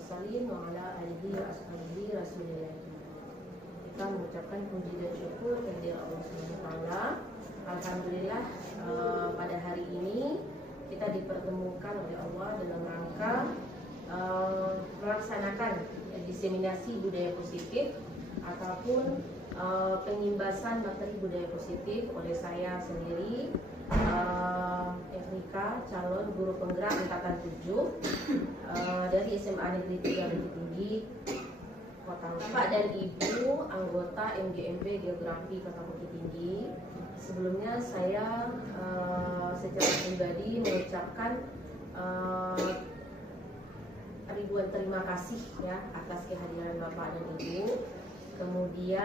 mursalin wa ala alihi wa ashabihi rasulillah. Kita mengucapkan puji dan syukur kepada Allah Subhanahu wa taala. Alhamdulillah pada hari ini kita dipertemukan oleh Allah dalam rangka melaksanakan diseminasi budaya positif ataupun pengimbasan materi budaya positif oleh saya sendiri, Erika, calon guru penggerak angkatan 7 dari SMA Negeri 3 Bukit Tinggi, Kota Bapak dan Ibu anggota MGMP Geografi Kota Bukit Tinggi. Sebelumnya saya secara pribadi mengucapkan ribuan terima kasih ya atas kehadiran Bapak dan Ibu. Kemudian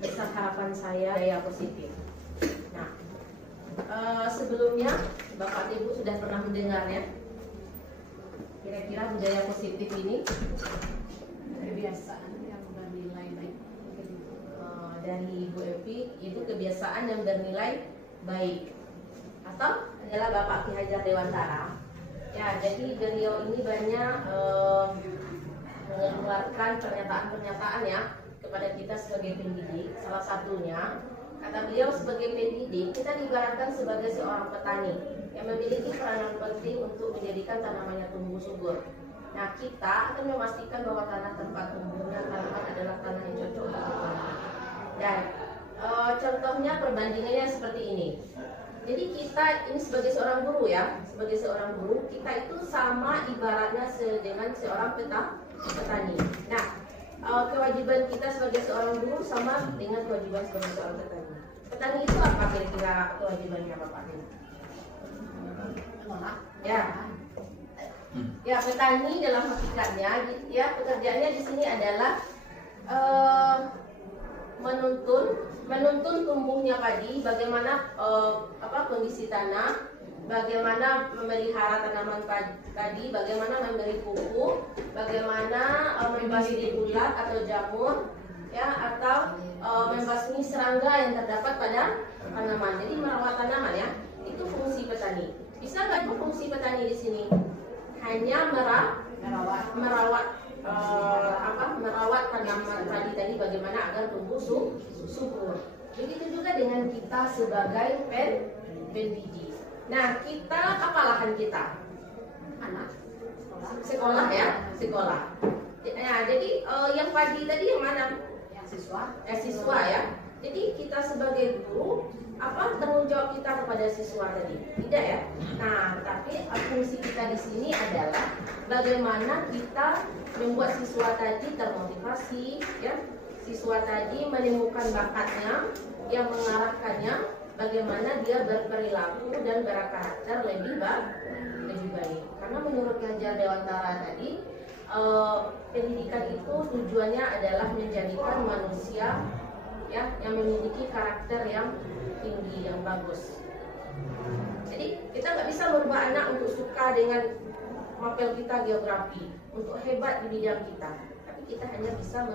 besar harapan saya budaya positif. Nah, sebelumnya Bapak dan Ibu sudah pernah mendengarnya. Kira-kira budaya positif ini kebiasaan yang bernilai baik. Dari Ibu Evi itu kebiasaan yang bernilai baik, atau adalah Bapak Ki Hajar Dewantara. Ya, jadi beliau ini banyak mengeluarkan pernyataan-pernyataan ya kepada kita sebagai pendidik. Salah satunya kata beliau, sebagai pendidik kita diibaratkan sebagai seorang petani yang memiliki peranan penting untuk menjadikan tanamannya tumbuh subur. Nah, kita akan memastikan bahwa tanah tempat tumbuhnya tanaman adalah tanah yang cocok untuk ditanam. Dan contohnya perbandingannya seperti ini. Jadi kita ini sebagai seorang guru ya, sebagai seorang guru kita itu sama ibaratnya dengan seorang petani. Nah, kewajiban kita sebagai seorang guru sama dengan kewajiban sebagai seorang petani. Petani itu apa kira-kira kewajibannya Bapak? Ya, ya petani dalam hakikatnya, ya pekerjaannya di sini adalah menuntun tumbuhnya padi, bagaimana kondisi tanah, bagaimana memelihara tanaman padi, bagaimana memberi pupuk, bagaimana membasmi ulat atau jamur, ya atau membasmi serangga yang terdapat pada tanaman. Jadi merawat tanaman ya, itu fungsi petani. Bisa nggak fungsi petani di sini? Hanya merawat tanaman padi tadi bagaimana agar tumbuh subur. Begitu juga dengan kita sebagai pendidik. Nah, kita apa lahan kita? Anak sekolah ya, sekolah. Nah, jadi yang padi tadi yang mana? Yang siswa ya. Jadi kita sebagai guru apa tanggung jawab kita kepada siswa tadi? Tidak ya. Nah, tapi fungsi kita di sini adalah bagaimana kita membuat siswa tadi termotivasi, ya. Siswa tadi menemukan bakatnya yang mengarahkannya bagaimana dia berperilaku dan berkarakter lebih baik. Karena menurut Ki Hajar Dewantara tadi, pendidikan itu tujuannya adalah menjadikan manusia ya yang memiliki karakter yang tinggi, yang bagus. Jadi kita nggak bisa merubah anak untuk suka dengan mapel kita geografi, untuk hebat di bidang kita, tapi kita hanya bisa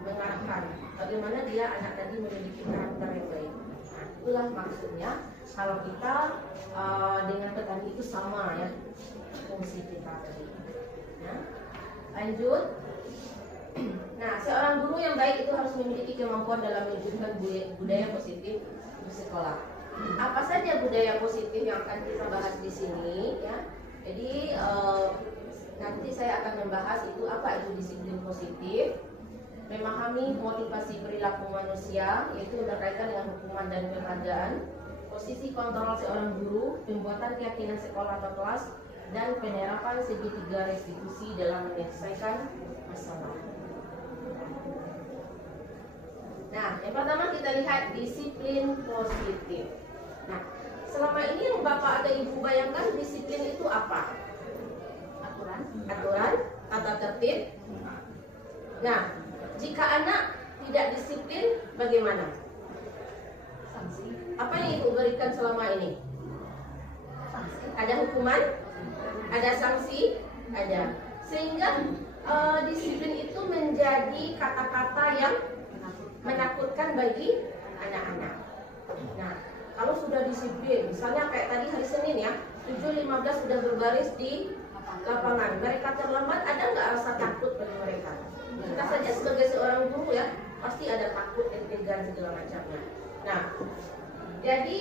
mengarahkan bagaimana dia anak tadi memiliki karakter yang baik. Nah, itulah maksudnya kalau kita dengan petani itu sama ya fungsi kita tadi. Nah, lanjut. Nah, seorang guru yang baik itu harus memiliki kemampuan dalam mewujudkan budaya positif di sekolah. Apa saja budaya positif yang akan kita bahas di sini ya? Jadi nanti saya akan membahas itu apa itu disiplin positif, memahami motivasi perilaku manusia yaitu berkaitan dengan hukuman dan penghargaan, posisi kontrol seorang guru, pembuatan keyakinan sekolah atau kelas, dan penerapan segitiga restitusi dalam menyelesaikan masalah. Nah, yang pertama kita lihat disiplin positif. Nah, selama ini yang Bapak atau Ibu bayangkan disiplin itu apa? Aturan, tata tertib. Nah, jika anak tidak disiplin, bagaimana? Sanksi. Apa yang Ibu berikan selama ini? Sanksi. Ada hukuman? Ada sanksi? Ada. Sehingga disiplin itu menjadi kata-kata yang menakutkan bagi anak-anak. Nah, kalau sudah disiplin, misalnya kayak tadi hari Senin ya, 7.15 sudah berbaris di lapangan. Mereka terlambat, ada nggak rasa takut bagi mereka? Kita saja sebagai seorang guru ya, pasti ada takut, deg-degan segala macamnya. Nah, jadi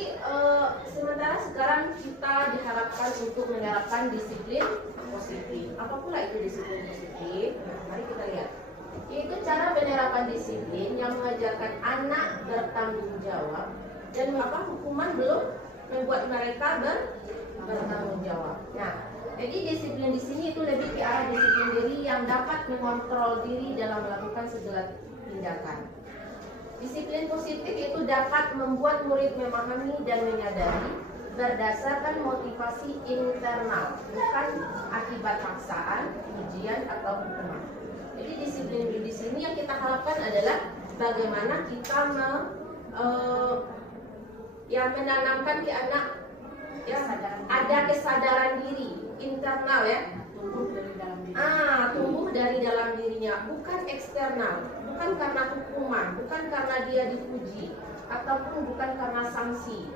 sementara sekarang kita diharapkan untuk menerapkan disiplin positif. Apa pula itu disiplin positif? Mari kita lihat. Yaitu cara penerapan disiplin yang mengajarkan anak bertanggung jawab dan hukuman belum membuat mereka bertanggung jawab. Nah, jadi disiplin di sini itu lebih ke arah disiplin diri yang dapat mengontrol diri dalam melakukan segala tindakan. Disiplin positif itu dapat membuat murid memahami dan menyadari berdasarkan motivasi internal, bukan akibat paksaan, ujian atau hukuman. Jadi disiplin di sini yang kita harapkan adalah bagaimana kita menanamkan ke anak ya ada kesadaran diri internal ya, tumbuh dari dalam dirinya, bukan eksternal, bukan karena hukuman, bukan karena dia dipuji ataupun bukan karena sanksi,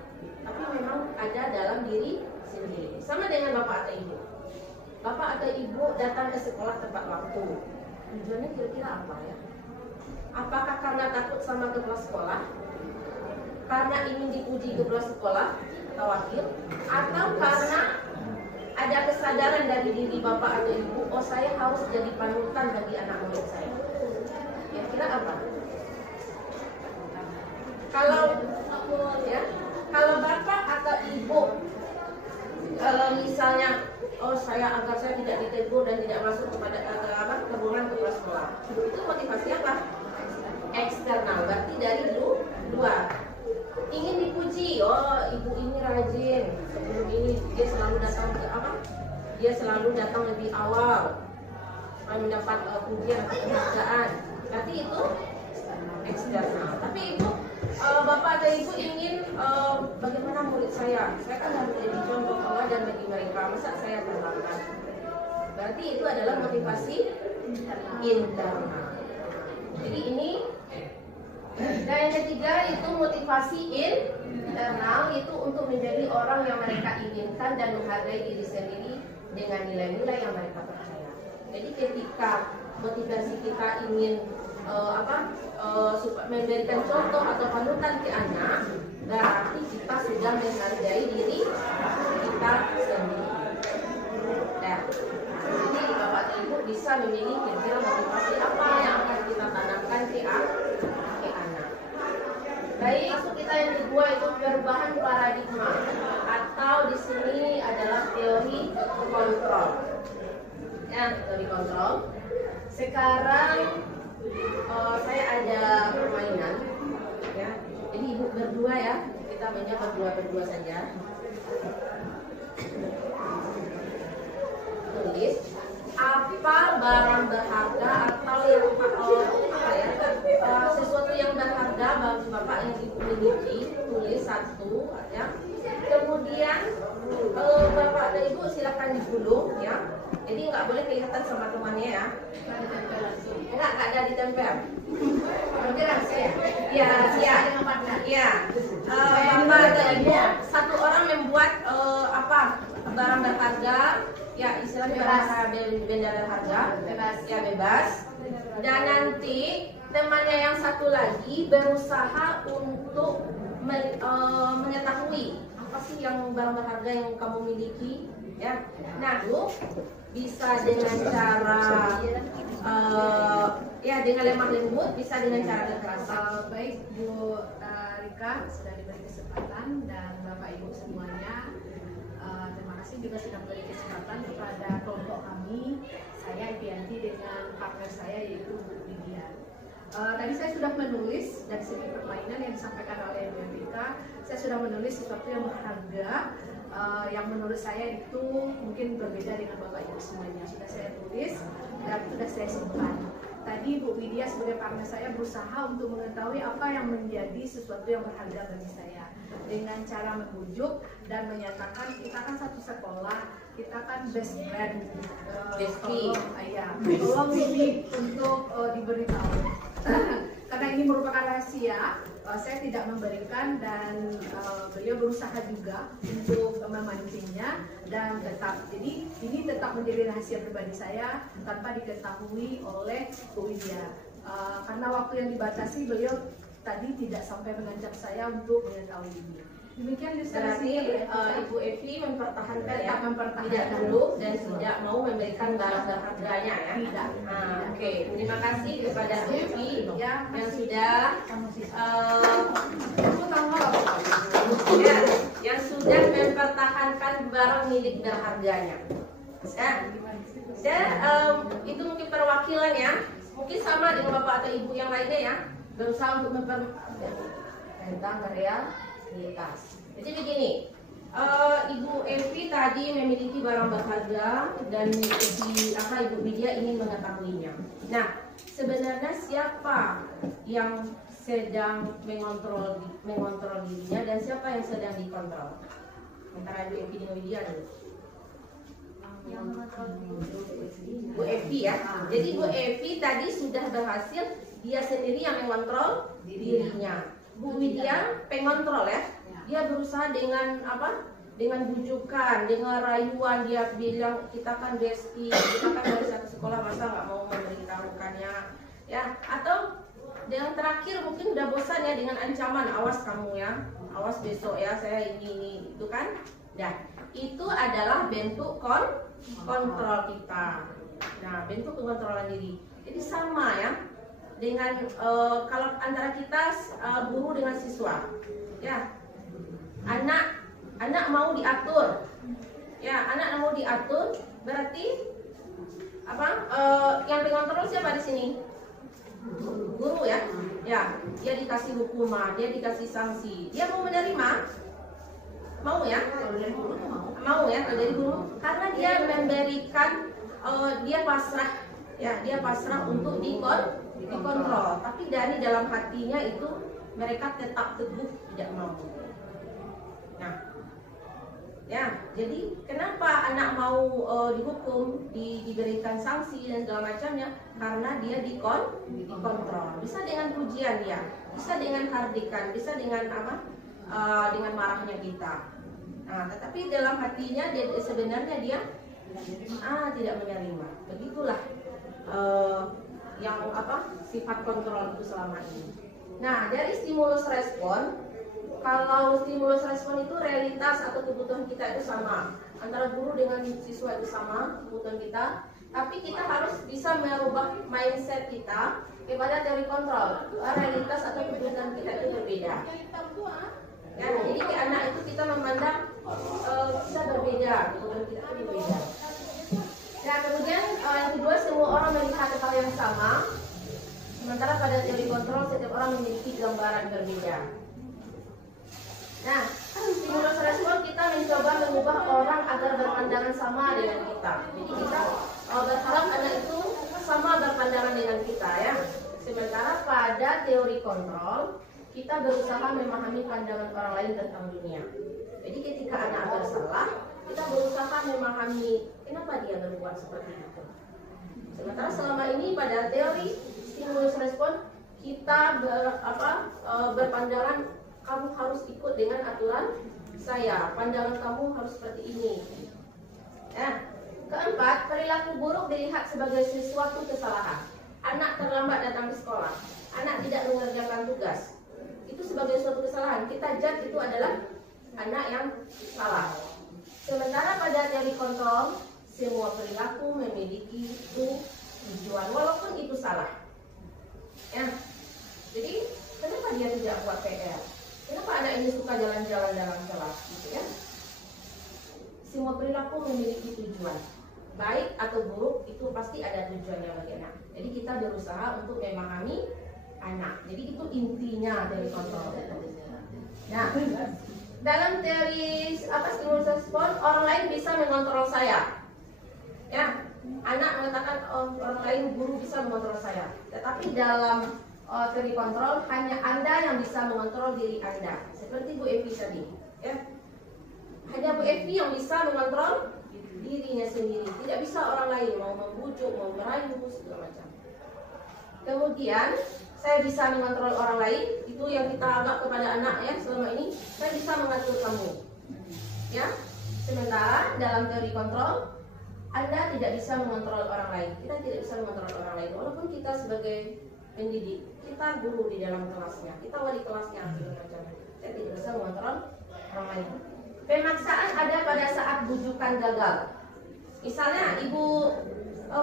tapi memang ada dalam diri sendiri. Sama dengan bapak atau ibu. Bapak atau ibu datang ke sekolah tepat waktu. Tujuannya kira-kira apa ya? Apakah karena takut sama kepala sekolah? Karena ingin dipuji kepala sekolah atau wakil? Atau karena ada kesadaran dari diri bapak atau ibu, oh saya harus jadi panutan bagi anak murid saya? Kira-kira apa? Kalau bapak atau ibu misalnya, oh saya agar saya tidak ditegur dan tidak masuk kepada keburuan kepala sekolah, itu motivasi apa? Eksternal, berarti dari luar. Ingin dipuji, oh ibu ini rajin, sebelum ini dia selalu datang lebih awal mendapat pujian atau penghargaan, berarti itu eksternal. Tapi ibu, bapak atau ibu ingin bagaimana murid saya kan harus jadi contoh teladan bagi mereka, masa saya terlambat, berarti itu adalah motivasi internal. Jadi ini. Dan yang ketiga itu motivasi internal, itu untuk menjadi orang yang mereka inginkan dan menghargai diri sendiri dengan nilai-nilai yang mereka percaya. Jadi ketika motivasi kita ingin memberikan contoh atau panutan ke anak, berarti kita sudah menghargai diri kita sendiri. Nah, jadi bapak dan ibu bisa memilih kira-kira motivasi apa yang akan kita tanamkan ke anak. Baik, masuk kita yang kedua itu perubahan paradigma, atau di sini adalah teori kontrol. Ya, teori kontrol. Sekarang saya ada permainan, ya. Jadi ibu berdua ya, kita mainnya berdua saja. Tulis apa barang berharga atau yang sesuatu yang berharga bagi bapak yang ibu miliki, tulis satu ya. Kemudian bapak dan ibu silakan digulung ya. Jadi nggak boleh kelihatan sama temannya ya. Nggak ada ditempel. Ya. Bapak dan ibu satu orang membuat barang berharga. Ya, istilahnya benda berharga, bebas. Dan nanti temannya yang satu lagi berusaha untuk mengetahui apa sih yang barang berharga yang kamu miliki, ya. Nah, Bu, bisa dengan cara dengan lemah lembut, bisa dengan cara kekerasan. Baik, Bu Rika sudah diberi kesempatan, dan Bapak Ibu semuanya. Terima kasih juga sudah memberi kesempatan kepada kelompok kami, saya Ibianti dengan partner saya yaitu Bu Lydia. Tadi saya sudah menulis dari segi permainan yang disampaikan oleh Bu Rika. Saya sudah menulis sesuatu yang berharga, yang menurut saya itu mungkin berbeda dengan Bapak Ibu semuanya. Sudah saya tulis dan sudah saya simpan. Tadi Bu Widya sebagai partner saya berusaha untuk mengetahui apa yang menjadi sesuatu yang berharga bagi saya, dengan cara membujuk dan menyatakan kita kan satu sekolah, kita kan best friend, tolong ini untuk diberitahu karena ini merupakan rahasia. saya tidak memberikan dan beliau berusaha juga untuk memancingnya dan tetap. Jadi ini tetap menjadi rahasia pribadi saya tanpa diketahui oleh Bu Widya. Karena waktu yang dibatasi, beliau tadi tidak sampai mengancam saya untuk mengetahui ini. Demikian Berarti Ibu Evi mempertahankan ya, mempertahankan tidak dulu dan tidak mau memberikan barang berharganya ya. Tidak. Oke, terima kasih kepada Bu Evi Ya, yang sudah yang sudah mempertahankan barang milik berharganya. Ya, itu mungkin perwakilan ya, mungkin sama dengan bapak atau ibu yang lainnya ya, berusaha untuk tentang realitas. Jadi begini, Ibu Evi tadi memiliki barang berharga dan Ibu Widya ingin mengetahuinya. Nah, sebenarnya siapa yang sedang mengontrol dirinya dan siapa yang sedang dikontrol? Antara Ibu Evi dengan Widya dulu. Yang mengontrol Bu Evi ya. Jadi Bu Evi tadi sudah berhasil dia sendiri yang mengontrol dirinya. Bu Widya pengontrol ya. Dia berusaha dengan apa? Dengan bujukan, dengan rayuan, dia bilang kita kan bestie, kita kan dari satu sekolah, masa nggak mau memberitahukannya, ya? Atau yang terakhir mungkin udah bosan ya dengan ancaman, awas kamu ya, awas besok ya saya ini itu kan? Dan itu adalah bentuk kontrol kita. Nah, bentuk pengontrolan diri. Jadi sama ya dengan kalau antara kita guru dengan siswa, ya. Anak mau diatur, ya anak mau diatur berarti apa? Yang pengontrol siapa di sini? Guru ya, ya dia dikasih hukuman, dia dikasih sanksi, dia mau menerima, mau ya? Mau ya kalau dari guru, karena dia memberikan, dia pasrah, ya dia pasrah untuk dikontrol, tapi dari dalam hatinya itu mereka tetap teguh tidak mau. Nah, ya, jadi kenapa anak mau dihukum, diberikan sanksi dan segala macamnya? Karena dia dikontrol. Bisa dengan pujian ya, bisa dengan hardikan, bisa dengan apa? Dengan marahnya kita. Nah, tetapi dalam hatinya dia sebenarnya dia tidak menerima. Begitulah yang apa? Sifat kontrol itu selama ini. Nah, dari stimulus respon. Kalau stimulus respon itu realitas atau kebutuhan kita itu sama, antara guru dengan siswa itu sama kebutuhan kita, tapi kita harus bisa merubah mindset kita kepada teori kontrol. Realitas atau kebutuhan kita itu berbeda. Ya, jadi ke anak itu kita memandang kita berbeda, kebutuhan kita itu berbeda. Nah, kemudian yang kedua, semua orang melihat hal yang sama, sementara pada teori kontrol setiap orang memiliki gambaran berbeda. Nah, stimulus respon kita mencoba mengubah orang agar berpandangan sama dengan kita. Jadi kita berharap anak itu sama berpandangan dengan kita ya. Sementara pada teori kontrol kita berusaha memahami pandangan orang lain tentang dunia. Jadi ketika anak bersalah, kita berusaha memahami kenapa dia berbuat seperti itu. Sementara selama ini pada teori stimulus respon kita berpandangan kamu harus ikut dengan aturan saya, pandangan kamu harus seperti ini. Nah, keempat, perilaku buruk dilihat sebagai sesuatu kesalahan. Anak terlambat datang di sekolah, anak tidak mengerjakan tugas, itu sebagai suatu kesalahan. Kita judge itu adalah anak yang salah. Sementara pada teori kontrol, semua perilaku memiliki tujuan, walaupun itu salah. Ya, jadi kenapa dia tidak buat PR? Kenapa anak ini suka jalan-jalan dalam kelas, gitu ya? Semua perilaku memiliki tujuan, baik atau buruk itu pasti ada tujuannya bagi anak. Jadi kita berusaha untuk memahami anak. Jadi itu intinya dari kontrol. Nah, dalam teori stimulus respon, orang lain bisa mengontrol saya. Ya, anak mengatakan orang lain, guru bisa mengontrol saya. Tetapi dalam teori kontrol hanya Anda yang bisa mengontrol diri Anda, seperti Bu Evi tadi ya. Hanya Bu Evi yang bisa mengontrol dirinya sendiri, tidak bisa orang lain mau membujuk, mau merayu segala macam. Kemudian saya bisa mengontrol orang lain, itu itu yang kita anggap kepada anak ya selama ini, saya bisa mengatur kamu. Ya. Sementara dalam teori kontrol, Anda tidak bisa mengontrol orang lain. Kita tidak bisa mengontrol orang lain. Walaupun kita sebagai pendidik, kita guru di dalam kelasnya, kita wali kelasnya, saya tidak bisa mengontrol orang lain. Pemaksaan ada pada saat bujukan gagal. Misalnya Ibu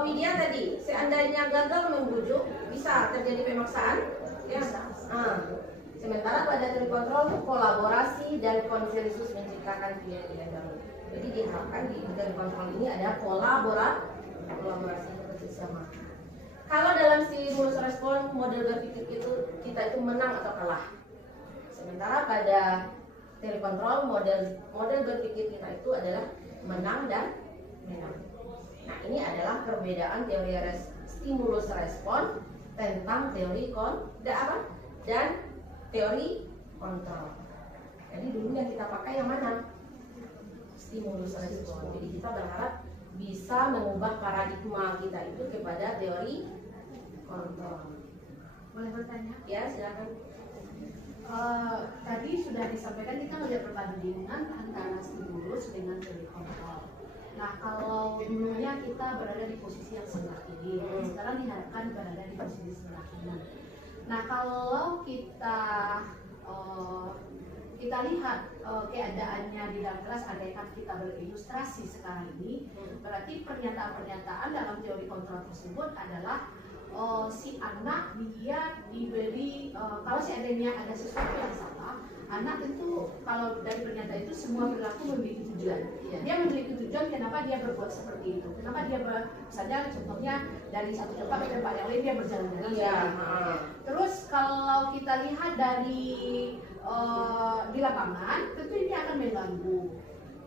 Widya tadi, seandainya gagal membujuk, bisa terjadi pemaksaan? Ya. Sementara pada teori kontrol, kolaborasi dan konsensus menciptakan pilihan-pilihan baru. Jadi diharapkan di teori kontrol ini ada kolaborasi bersama. Kalau dalam stimulus respon model berpikir itu kita itu menang atau kalah. Sementara pada teori kontrol model berpikir kita itu adalah menang dan menang. Nah, ini adalah perbedaan teori stimulus respon tentang teori dan teori kontrol. Jadi dulu yang kita pakai yang mana? Stimulus respon. Jadi kita berharap bisa mengubah paradigma kita itu kepada teori kontrol. Boleh bertanya? Ya, silakan. Tadi sudah disampaikan kita melihat perbandingan antara stimulus dengan teori kontrol. Nah, kalau dulunya kita berada di posisi yang sebelah kiri, sekarang diharapkan berada di posisi sebelah kanan. Nah, kalau kita lihat keadaannya di dalam kelas, andaikan kita berilustrasi sekarang ini, berarti pernyataan-pernyataan dalam teori kontrol tersebut adalah si anak dia diberi kalau seandainya ada sesuatu yang salah, anak tentu kalau dari pernyataan itu semua perilaku memiliki tujuan. Dia memiliki tujuan kenapa dia berbuat seperti itu, kenapa dia misalnya contohnya dari satu tempat ke tempat yang lain dia berjalan-jalan. Terus kalau kita lihat dari di lapangan, tentu ini akan mengganggu.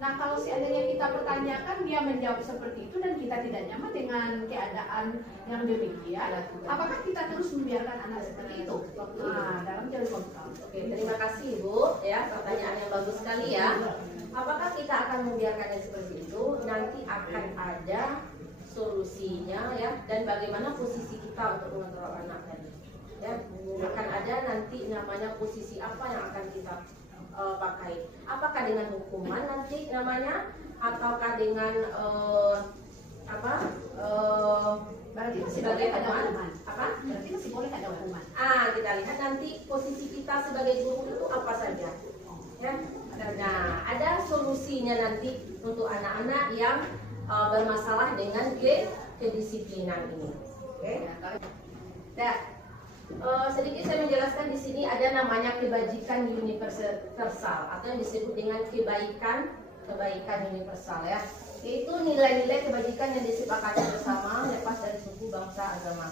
Nah, kalau seandainya kita pertanyakan dia menjawab seperti itu dan kita tidak nyaman dengan keadaan yang demikian, apakah kita terus membiarkan anak seperti itu? Nah, dalam teori kontrol. Oke, terima kasih Ibu ya, pertanyaan yang bagus sekali ya. Apakah kita akan membiarkannya seperti itu? Nanti akan ada solusinya ya, dan bagaimana posisi kita untuk mengontrol anak tadi. Ya, akan ada nanti namanya posisi apa yang akan kita pakai. Apakah dengan hukuman nanti namanya, ataukah dengan Berarti masih sebagai boleh ada teman? hukuman. Apa? Berarti masih boleh ada hukuman. Kita lihat nanti posisi kita sebagai guru itu apa saja. Ya. Nah, ada solusinya nanti untuk anak-anak yang bermasalah dengan kedisiplinan ini. Oke. Nah, sedikit saya menjelaskan di sini ada namanya kebajikan universal atau yang disebut dengan kebaikan universal ya, yaitu nilai-nilai kebajikan yang disepakati bersama lepas dari suku, bangsa, agama.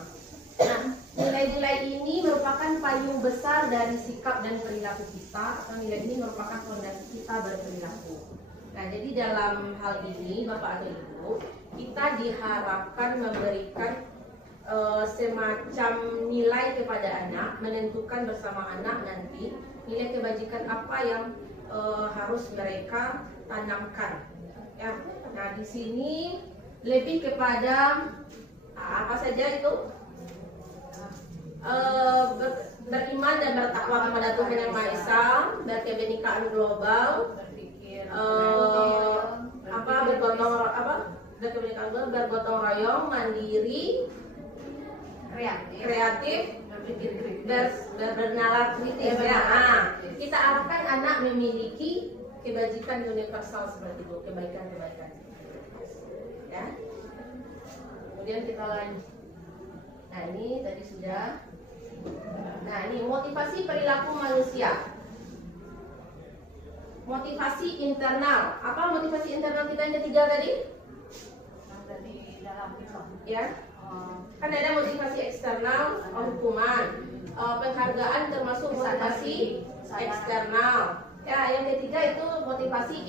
Nah, nilai-nilai ini merupakan payung besar dari sikap dan perilaku kita, atau nilai ini merupakan fondasi kita berperilaku. Nah, jadi dalam hal ini Bapak atau Ibu, kita diharapkan memberikan semacam nilai kepada anak, menentukan bersama anak nanti nilai kebajikan apa yang harus mereka tanamkan. Ya, nah di sini lebih kepada apa saja itu beriman dan bertakwa kepada Tuhan Yang Maha Esa, berkebenekaan global, bergotong royong, mandiri, kreatif, bernalar kritis ya. Kita harapkan anak memiliki kebajikan universal seperti itu, kebaikan-kebaikan. Ya. Kemudian kita lanjut. Nah, ini tadi sudah. Nah, ini motivasi perilaku manusia. Motivasi internal. Apa motivasi internal kita yang ketiga tadi? Dari dalam itu. Ya. Kan ada motivasi eksternal, hukuman, penghargaan termasuk motivasi eksternal. Ya, yang ketiga itu motivasi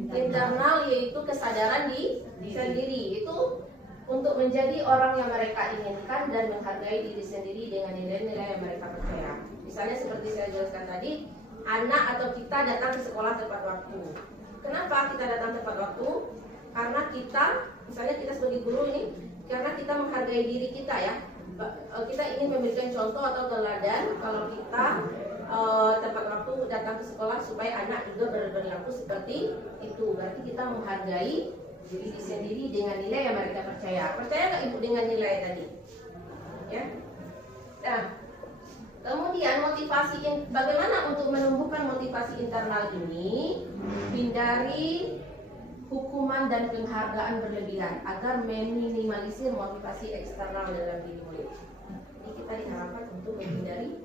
internal, yaitu kesadaran di sendiri. Itu untuk menjadi orang yang mereka inginkan dan menghargai diri sendiri dengan nilai-nilai yang mereka percaya. Misalnya seperti saya jelaskan tadi, anak atau kita datang ke sekolah tepat waktu. Kenapa kita datang tepat waktu? Karena kita, misalnya kita sebagai guru ini, karena kita menghargai diri kita ya. Kita ingin memberikan contoh atau teladan kalau kita tepat waktu datang ke sekolah supaya anak juga berlaku seperti itu. Berarti kita menghargai diri sendiri dengan nilai yang mereka percaya. Percaya nggak ibu dengan nilai tadi? Ya. Nah, kemudian motivasi bagaimana untuk menumbuhkan motivasi internal ini? Hindari hukuman dan penghargaan berlebihan agar meminimalisir motivasi eksternal dalam diri murid. Ini kita diharapkan untuk menghindari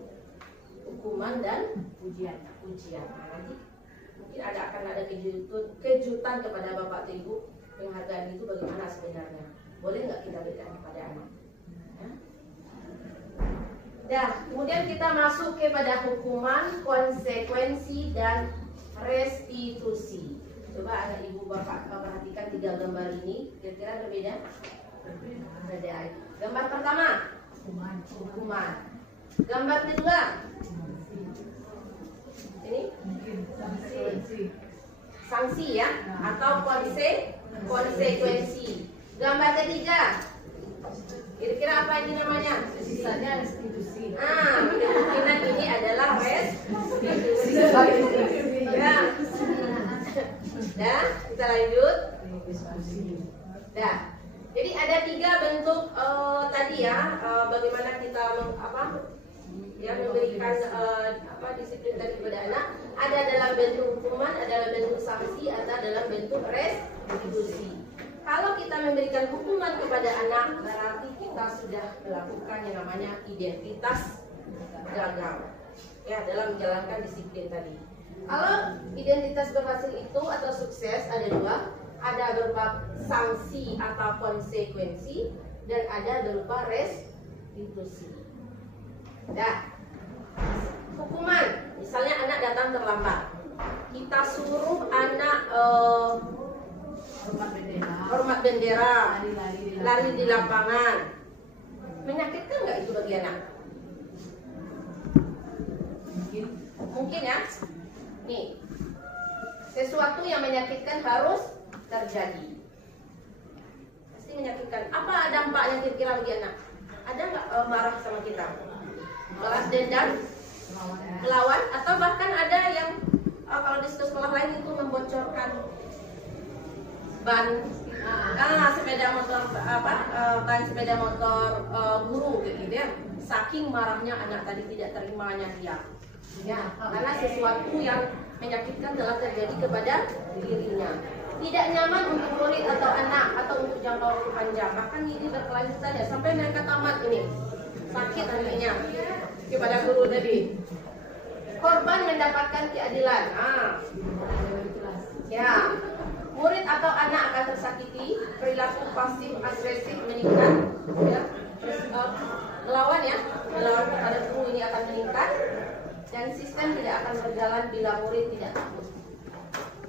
hukuman dan pujian. Nah, nanti mungkin akan ada kejutan kepada bapak dan ibu. Penghargaan itu bagaimana sebenarnya? Boleh nggak kita berikan kepada anak? Ya? Dah, kemudian kita masuk kepada hukuman, konsekuensi, dan restitusi. Coba anak ibu bapak perhatikan 3 gambar ini, kira-kira berbeda? Berbeda. Gambar pertama, hukuman. Gambar kedua, ini sanksi ya, atau konsekuensi. Gambar ketiga, kira-kira apa ini namanya? Sisanya restitusi. Kemungkinan ini adalah restitusi. Ya. Dah, kita lanjut. Dah. Jadi ada 3 bentuk tadi ya, bagaimana kita memberikan disiplin tadi kepada anak. Ada dalam bentuk hukuman, ada dalam bentuk sanksi, ada dalam bentuk restitusi. Kalau kita memberikan hukuman kepada anak, berarti kita sudah melakukan yang namanya identitas gagal ya dalam menjalankan disiplin tadi. Kalau identitas berhasil itu atau sukses ada 2, ada berupa sanksi atau konsekuensi dan ada berupa restitusi. Nah, hukuman, misalnya anak datang terlambat, kita suruh anak hormat bendera, lari di lapangan. Menyakitkan nggak itu bagi anak? Mungkin ya. Nih, sesuatu yang menyakitkan harus terjadi. Pasti menyakitkan. Apa dampaknya kira-kira bagi anak? Ada nggak marah sama kita? Balas dendam, melawan, atau bahkan ada yang kalau di sekolah lain itu membocorkan ban sepeda motor ban sepeda motor guru gitu ya. Saking marahnya anak tadi tidak terimanya dia. Ya, karena sesuatu yang menyakitkan telah terjadi kepada dirinya. Tidak nyaman untuk murid atau anak atau untuk jangka waktu panjang. Bahkan ini berkelanjutan ya sampai mereka tamat ini. Sakit hatinya kepada guru tadi. Korban mendapatkan keadilan. Ya. Murid atau anak akan tersakiti, perilaku pasif agresif meningkat, ya. Melawan kepada guru ini akan meningkat, dan sistem tidak akan berjalan bila murid tidak takut.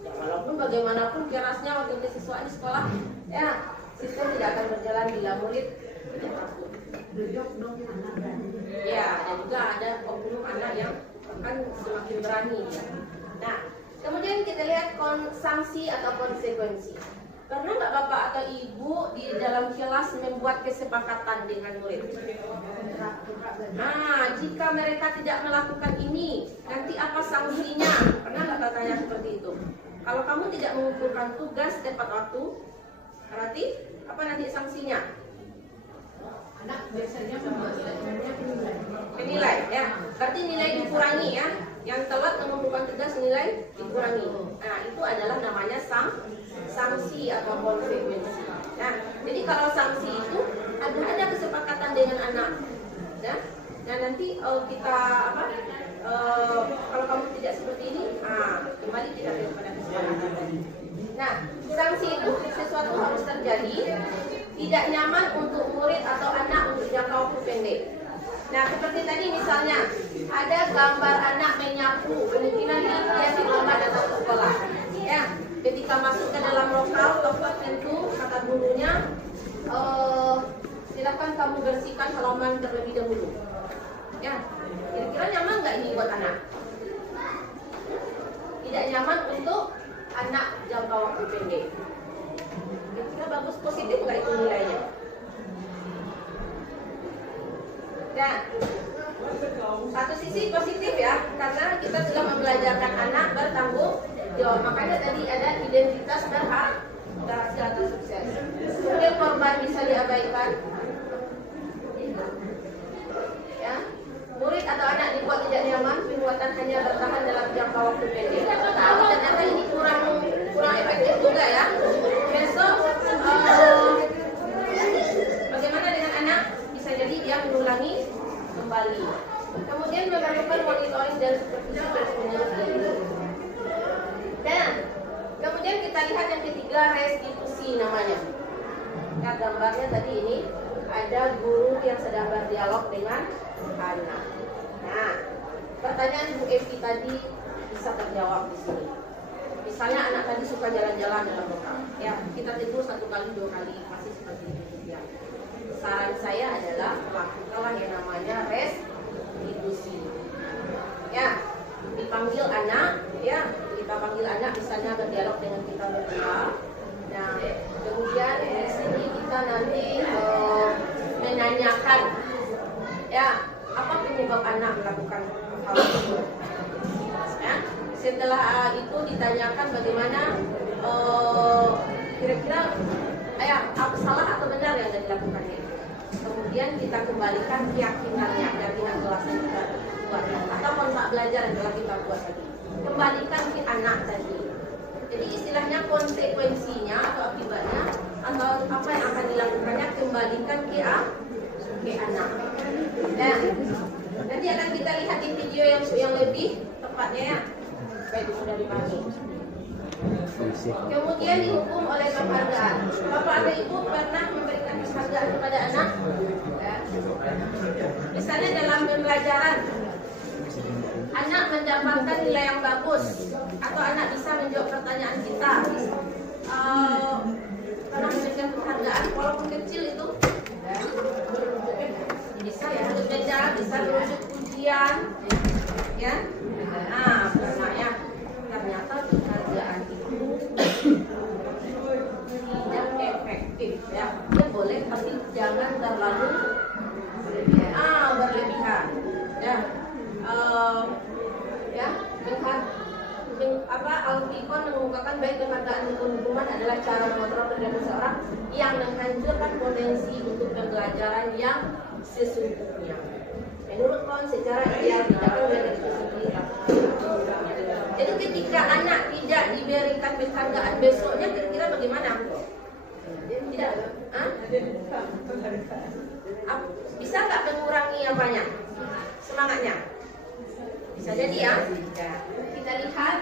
Ya, walaupun bagaimanapun kerasnya waktu kesiswaan di sekolah, ya sistem tidak akan berjalan bila murid tidak takut. Ya, dan juga ada oknum anak yang akan semakin berani. Ya. Nah, kemudian kita lihat sanksi atau konsekuensi. Pernah nggak bapak atau ibu di dalam kelas membuat kesepakatan dengan murid? Nah, jika mereka tidak melakukan ini, nanti apa sanksinya? Pernah nggak katanya seperti itu? Kalau kamu tidak mengumpulkan tugas tepat waktu, berarti apa nanti sanksinya? Anak biasanya Menilai, ya. Berarti nilai dikurangi ya. Yang telat mengumpulkan tugas nilai dikurangi. Nah, itu adalah namanya sanksi atau konsekuensi. Nah, jadi kalau sanksi itu ada kesepakatan dengan anak. Ya. Nah, nanti kita kalau kamu tidak seperti ini, kembali kita kepada kesepakatan tadi. Nah, sanksi itu sesuatu harus terjadi, tidak nyaman untuk murid atau anak untuk jangka waktu pendek. Nah, seperti tadi misalnya ada gambar anak menyapu, kemungkinan dia terlambat datang ke sekolah. Ya, ketika masuk ke dalam lokal, ketuk pintu, kata gurunya, silakan kamu bersihkan halaman terlebih dahulu. Ya, kira-kira nyaman nggak ini buat anak? Tidak nyaman untuk anak jangka waktu pendek. Kira-kira bagus, positif nggak itu nilainya? Nah, Satu sisi positif ya, karena kita sudah membelajarkan anak bertanggung jawab. Makanya tadi ada identitas berhasil atau sukses. Kemudian korban bisa diabaikan. Ya, murid atau anak dibuat tidak nyaman, perbuatan hanya bertahan dalam jangka waktu pendek. Tapi ternyata ini kurang efektif juga ya. Besok bagaimana dengan anak? Bisa jadi dia mengulangi kembali. Kemudian memerlukan monitoring dan supervisi terus-menerus. Dan kemudian kita lihat yang ketiga, restitusi namanya. Ya, gambarnya tadi ini ada guru yang sedang berdialog dengan anak. Nah, pertanyaan Bu Evi tadi bisa terjawab di sini. Misalnya anak tadi suka jalan-jalan dalam lokal. Ya, kita tegur 1 kali 2 kali masih seperti itu ya. Saran saya adalah lakukanlah yang namanya restitusi. Ya, dipanggil anak, ya, kita panggil anak misalnya berdialog dengan kita berdua. Nah, kemudian di sini kita nanti menanyakan, ya, apa penyebab anak melakukan hal itu. Ya, setelah itu ditanyakan bagaimana kira-kira apa salah atau benar yang dilakukannya. Kemudian kita kembalikan keyakinannya, keyakinan kelas yang kita buat, atau kontak belajar yang telah kita buat tadi. Kembalikan ke anak tadi. Jadi istilahnya konsekuensinya atau akibatnya atau apa yang akan dilakukannya kembalikan ke anak. Dan nanti akan kita lihat di video yang lebih tepatnya ya. Baik, sudah dipahami. Kemudian dihukum oleh penghargaan. Bapak atau Ibu pernah memberikan penghargaan kepada anak? Ya. Misalnya dalam pembelajaran, anak mendapatkan nilai yang bagus, atau anak bisa menjawab pertanyaan kita. Pernah memberikan penghargaan, walaupun kecil itu, bisa ya, beda, bisa merujuk ujian, ya. Nah, pernah ya. Ternyata penghargaan itu tidak efektif ya. Dia boleh tapi jangan terlalu berlebihan. Ya. Al-Fikon mengungkapkan baik penghargaan maupun hukuman adalah cara mengontrol perilaku seseorang yang menghancurkan potensi untuk pembelajaran yang sesungguhnya. Menurut Kon, secara ideal tidak akan menjadi itu sendiri. Jadi ketika anak tidak diberikan penghargaan besoknya, kira-kira bagaimana? Tidak? Bisa nggak mengurangi apanya? Semangatnya? Bisa jadi ya. Kita lihat.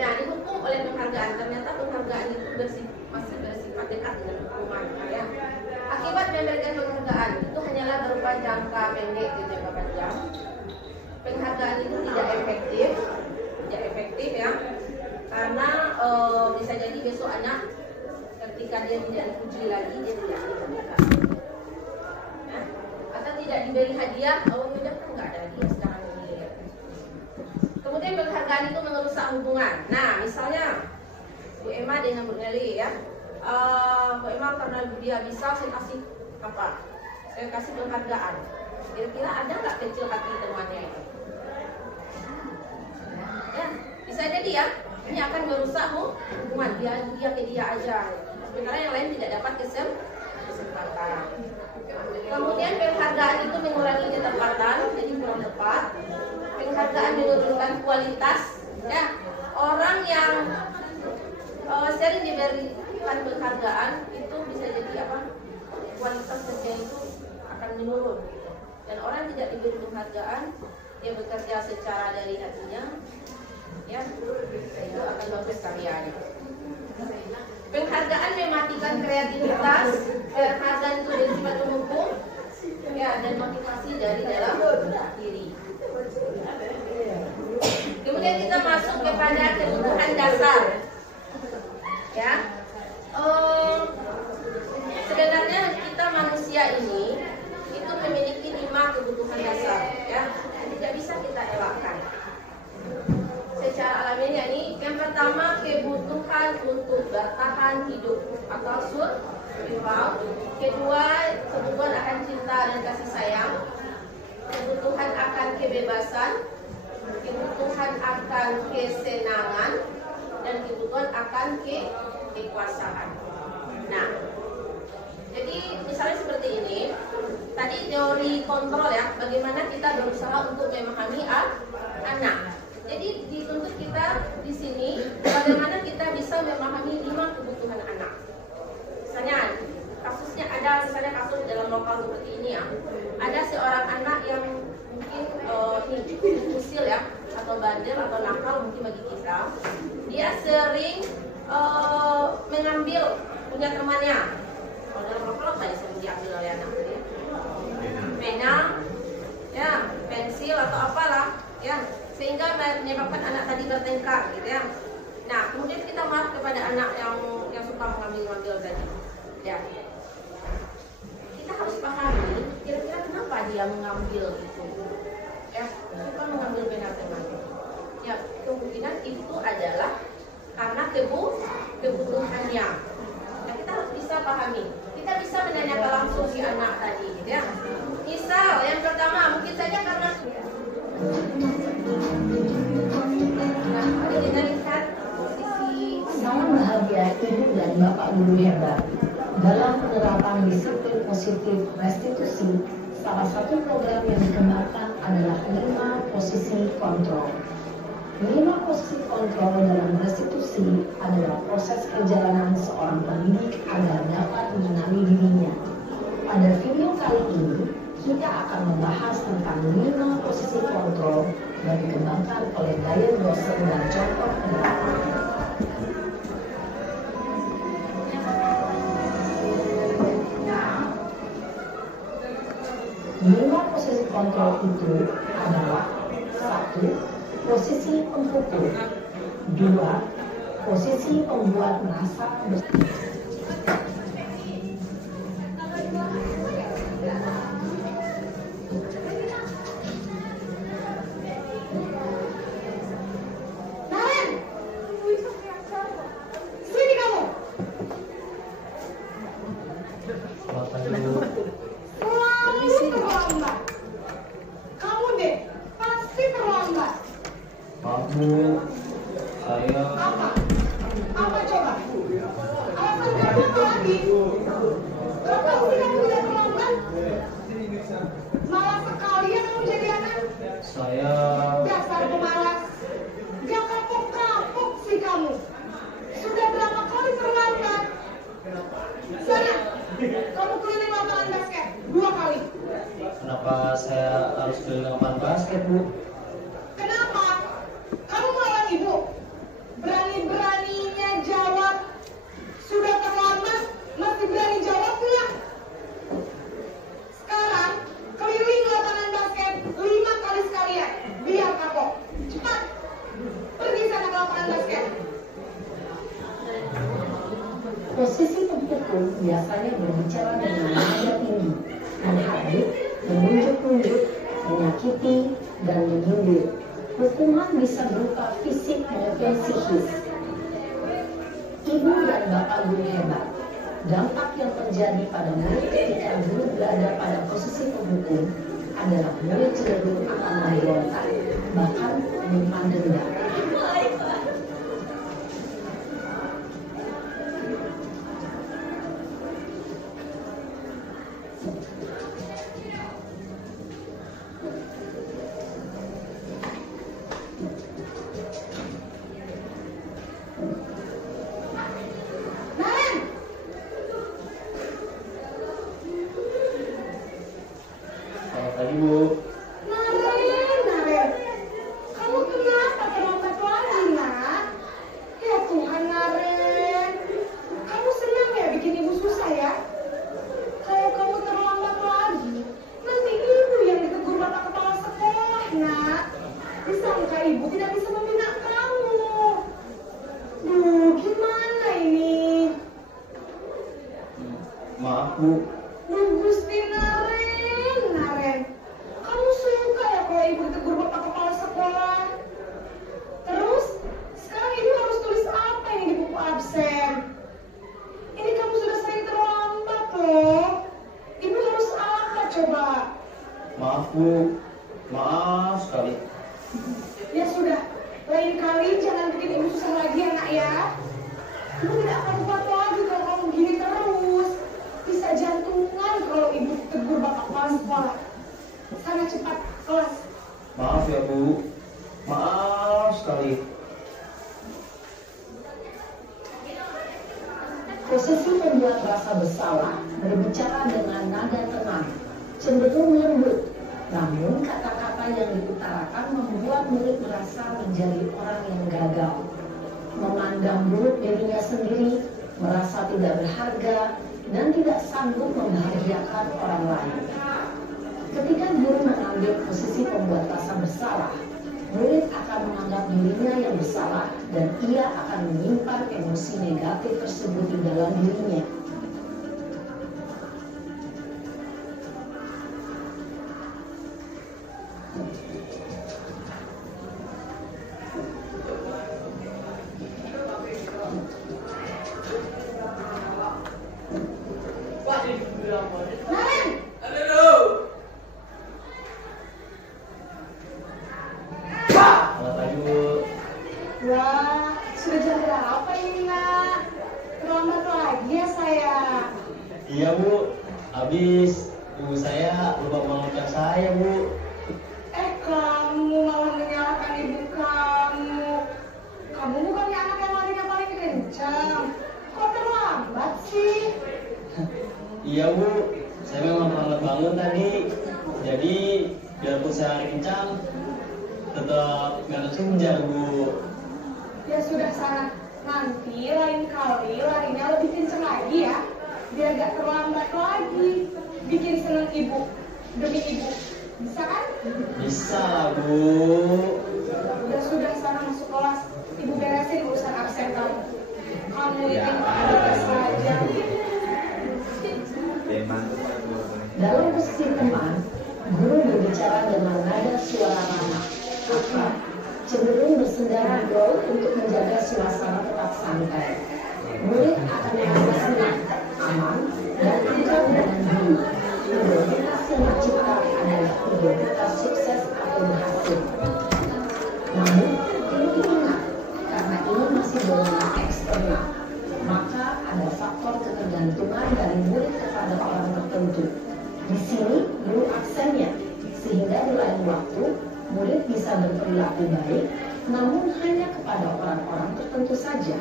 Nah, dihukum oleh penghargaan. Ternyata penghargaan itu masih bersifat dekat dengan hukuman. Ya. Akibat memberikan penghargaan itu hanyalah berupa jangka pendek di jangka panjang. Penghargaan itu tidak efektif ya, karena bisa jadi besok anak ketika dia tidak dipuji lagi dia tidak diberikan, ya. Atau tidak diberi hadiah, udah kan nggak ada hadiah sekarang ini. Ya. Kemudian penghargaan itu merusak hubungan. Nah, misalnya Bu Emma dengan Bu Nelly ya, Bu Emma karena dia bisa saya kasih apa? Saya kasih penghargaan. Kira-kira ada nggak kecil hati temannya itu? Ya, bisa jadi ya. Ini akan merusak hubungan dia ke dia aja. Sementara yang lain tidak dapat kesempatan. Kemudian penghargaan itu mengurangi ketepatan, jadi kurang tepat. Penghargaan menurunkan kualitas. Ya, orang yang sering diberikan penghargaan itu bisa jadi apa? Kualitas kerja itu akan menurun. Dan orang tidak diberi penghargaan, dia bekerja secara dari hatinya, ya, itu akan bagus karyanya. Penghargaan mematikan kreativitas, penghargaan itu bersifat menghukum, ya, dan motivasi dari dalam diri. Kemudian kita masuk kepada kebutuhan dasar, ya. Sebenarnya kita manusia ini itu memiliki 5 kebutuhan dasar, ya, tidak bisa kita elakkan. Secara alamiah ini, yang pertama kebutuhan untuk bertahan hidup atau survival. Kedua, kebutuhan akan cinta dan kasih sayang. Kebutuhan akan kebebasan. Kebutuhan akan kesenangan. Dan kebutuhan akan kekuasaan. Nah, jadi misalnya seperti ini. Tadi teori kontrol ya, bagaimana kita berusaha untuk memahami anak. Jadi dituntut kita di sini bagaimana kita bisa memahami 5 kebutuhan anak. Misalnya kasusnya ada misalnya kasus dalam lokal seperti ini ya. Ada seorang anak yang mungkin usil ya, atau bandel atau nakal mungkin bagi kita. Dia sering mengambil punya temannya. Kalau dalam lokal apa yang sering diambil oleh anak ya? Pena, ya, pensil atau apalah, ya, sehingga menyebabkan anak tadi bertengkar, gitu ya. Nah, kemudian kita marah kepada anak yang suka mengambil tadi, ya. Kita harus pahami kira-kira kenapa dia mengambil itu, ya, suka mengambil pena temannya. Ya, kemungkinan itu adalah karena kebutuhannya. Nah, kita harus bisa pahami. Kita bisa menanyakan langsung si anak tadi, gitu ya. Misal yang pertama mungkin saja karena mari kita lihat posisi. Sangat bahagia ibu dan bapak guru hebat dalam penerapan disiplin positif restitusi. Salah satu program yang dikembangkan adalah 5 posisi kontrol. 5 posisi kontrol dalam restitusi adalah proses perjalanan seorang pendidik agar dapat mengenali dirinya. Pada video kali ini, kita akan membahas tentang 5 posisi kontrol yang dikembangkan oleh Diane Rosen dan contoh penerapan. 5 posisi kontrol itu adalah: 1. Posisi pemukul. 2. Posisi pembuat merasa bersalah. Dasar pemalas. Gak kapok-kapok sih kamu. Sudah berapa kali terlambat? Sana, kamu keliling lapangan basket 2 kali. Kenapa saya harus keliling lapangan basket, Bu? Kenapa? Kamu melawan ibu. Berani-beraninya jawab. Sudah terlambat, masih berani jawab pula. Sekarang, keliling lapangan basket 5 kali sekalian. Biar kapok. Cepat. Pergi sana ke lapangan basket. Posisi pemukul biasanya berbicara dengan nada tinggi, menghadap, menunjuk-nunjuk, menyakiti, dan menyindir. Hukuman bisa berupa fisik maupun psikis. Ibu dan bapak guru hebat, dampak yang terjadi pada murid ketika guru berada pada posisi pemukul adalah murid cenderung akan memberontak, bahkan menyimpan dendam. Selamat pagi, Bu. Naren, kamu kenapa terlambat lagi, nak? Ya Tuhan, Naren, kamu senang ya bikin ibu susah ya? Kalau kamu terlambat lagi, nanti ibu yang ditegur bapak kepala sekolah, nak. Disangka ibu tidak bisa membina kamu. Duh, gimana ini? Maaf, Bu. Duh, Gusti Naren, kamu coba? Maaf Bu, maaf sekali. Ya sudah, lain kali jangan bikin ibu susah lagi ya nak ya. Ibu tidak akan kuat lagi kalau kamu gini terus. Bisa jantungan kalau ibu tegur bapak kepala sekolah. Sana cepat kelas. Maaf ya Bu, maaf sekali. Posisi membuat rasa bersalah, berbicara dengan nada tenang, cenderung lembut. Namun kata-kata yang diutarakan membuat murid merasa menjadi orang yang gagal. Memandang buruk dirinya sendiri, merasa tidak berharga, dan tidak sanggup membahagiakan orang lain. Ketika guru mengambil posisi pembuat rasa bersalah, murid akan menganggap dirinya yang bersalah dan ia akan menyimpan emosi negatif tersebut di dalam dirinya. Selamat pagi Bu. Wah, sudah jam berapa ini nak? Terlambat lagi ya saya. Iya Bu, habis ibu saya lupa mengucap saya Bu. Kamu malah menyalahkan ibu kamu. Kamu bukannya anak yang larinya paling kencang. Kok terlambat sih? Iya Bu, saya memang terlambat bangun tadi. Jadi biarpun saya lari kencang, tetap nggak tersunjar Bu. Ya sudah sana. Nanti lain kali larinya lebih kencang lagi ya. Biar gak terlambat lagi. Bikin seneng ibu. Demi ibu. Bisa kan? Bisa lah Bu. Ya sudah sana masuk kelas. Ibu beresin urusan absen kamu. Kamu Ya. ini ada saja. Dalam posisi teman, guru berbicara dengan nada suara ramah, akrab, cenderung bersenda gurau untuk menjaga suasana tetap santai. Murid akan merasa senang, aman, dan akrab dengan guru. Identitas yang tercipta adalah identitas sukses atau berhasil. Namun, perlu diingat, karena ini masih dorongan eksternal, maka ada faktor ketergantungan dari murid kepada orang tertentu. Di sini guru aksennya, sehingga di lain waktu murid bisa berperilaku baik, namun hanya kepada orang-orang tertentu saja.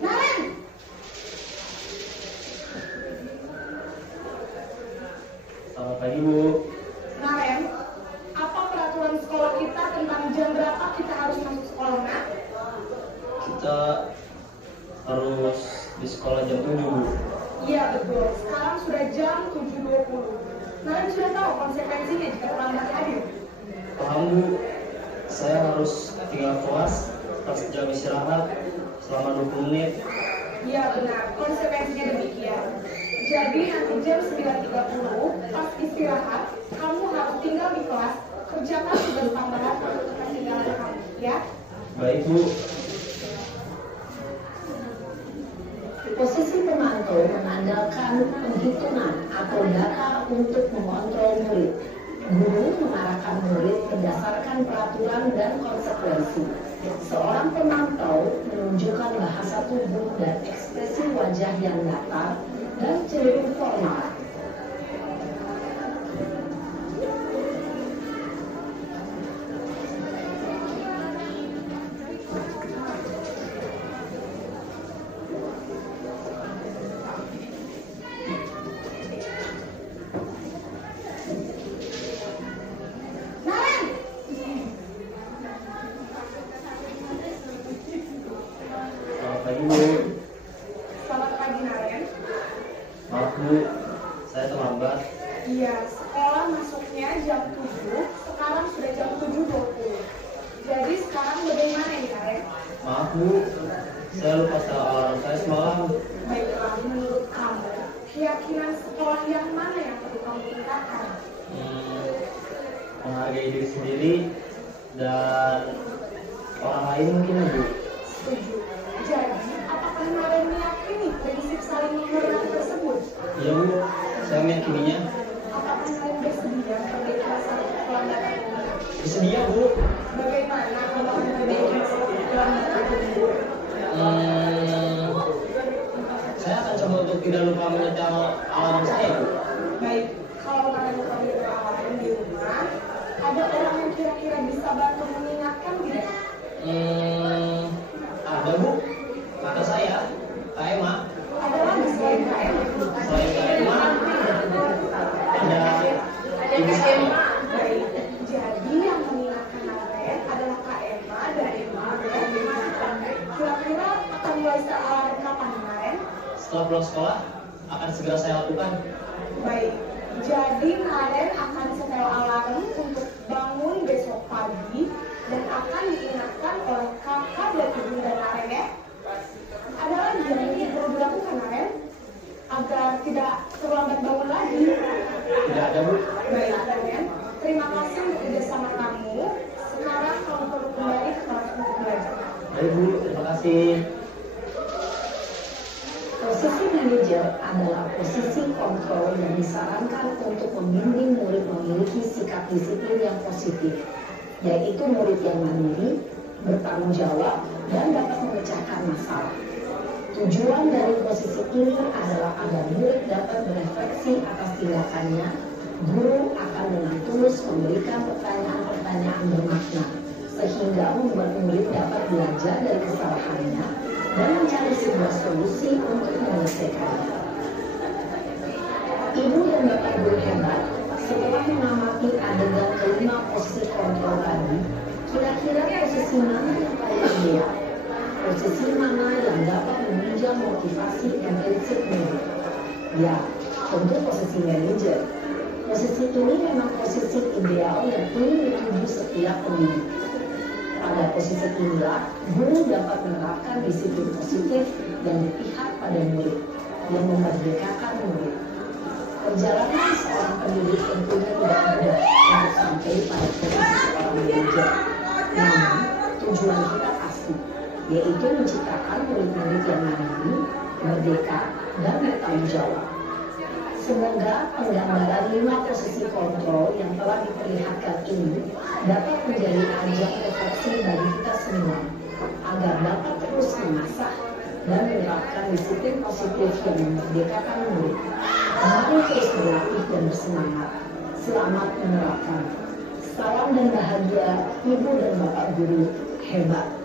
Naren! Selamat pagi Bu. Naren, apa peraturan sekolah kita tentang jam berapa kita harus masuk sekolah, nak? Kita harus di sekolah jam 7 Bu. Iya betul, sekarang sudah jam 7.20. Naren sudah tahu konsekuensinya jika terlambat hadir. Paham Bu, saya harus tinggal kelas pas jam istirahat selama 20 menit. Iya benar, konsekuensinya demikian. Jadi nanti jam 9.30 pas istirahat, kamu harus tinggal di kelas, kerjakan tugas tambahan untuk ketinggalan kamu, ya? Baik Bu. Posisi pemantau mengandalkan penghitungan atau data untuk mengontrol murid. Guru mengarahkan murid berdasarkan peraturan dan konsekuensi. Seorang pemantau menunjukkan bahasa tubuh dan ekspresi wajah yang datar dan cenderung formal. Naren! Selamat pagi Bu. Selamat pagi Naren. Maaf Bu, saya terlambat. Iya, sekolah masuknya jam 7, sekarang sudah jam 7.20. Jadi sekarang bagaimana nih Naren? Maaf Bu, saya lupa setel alarm saya semalam. Baiklah, menurut kamu, keyakinan sekolah yang mana yang perlu kamu tingkatkan? Menghargai diri sendiri dan orang lain mungkin ya, Bu. Setuju. Jadi, apakah Naren meyakini prinsip saling menghormati tersebut? Iya, Bu. Saya meyakininya. Apakah Naren bersedia memperbaiki masalah pelanggaran ini? Bersedia, Bu. Bagaimana kamu akan memperbaiki masalah pelanggaran ini? Saya akan coba untuk tidak lupa menyetel alarm saya, Bu. Baik, kalau Naren lupa alarm di rumah, ada orang yang kira-kira bisa bantu mengingatkan tidak? Ada, Bu. Kata saya, Kak Emma. Ada lagi selain KM? Selain Kak Emma, ada Ibu saya. Baik, jadi yang mengingatkan Naren adalah Kak Emma dan Emma. Kira-kira akan mulai saat kapan Naren? Setelah pulang sekolah, akan segera saya lakukan. Baik, jadi Naren akan setel alarm untuk bangun besok pagi dan akan diingatkan oleh kakak dan ibunda Naren ya. Ada lagi yang mungkin perlu dilakukan Naren agar tidak terlambat bangun lagi. Tidak ada, Bu. Baik Naren, terima kasih untuk kerjasama kamu. Sekarang kamu perlu kembali ke kelas untuk belajar. Baik, Bu. Terima kasih. Posisi manajer adalah posisi kontrol yang disarankan untuk membimbing murid memiliki sikap disiplin yang positif, yaitu murid yang mandiri, bertanggung jawab, dan dapat memecahkan masalah. Tujuan dari posisi ini adalah agar murid dapat berefleksi atas tindakannya. Guru akan dengan tulus memberikan pertanyaan-pertanyaan bermakna, sehingga membuat murid dapat belajar dari kesalahannya dan mencari sebuah solusi untuk menyelesaikannya. Ibu dan Bapak guru hebat, setelah mengamati adegan kelima posisi kontrol tadi, kira-kira posisi mana yang paling ideal? Posisi mana yang dapat menunjang motivasi dan prinsip murid? Ya, tentu posisi manajer. Posisi ini memang posisi ideal yang ingin dituju setiap pendidik. Pada posisi inilah, guru dapat menerapkan disiplin positif dan berpihak pada murid, yang memerdekakan murid. Perjalanan seorang pendidik tentunya tidak mudah untuk sampai pada posisi seorang manajer. Namun, tujuan kita pasti, yaitu menciptakan murid-murid yang mandiri, merdeka, dan bertanggung jawab. Semoga penggambaran 5 posisi kontrol yang telah diperlihatkan ini dapat menjadi ajang refleksi bagi kita semua, agar dapat terus mengasah dan menerapkan disiplin positif yang memerdekakan murid. Mari terus berlatih dan bersemangat. Selamat menerapkan. Salam dan bahagia Ibu dan Bapak guru hebat.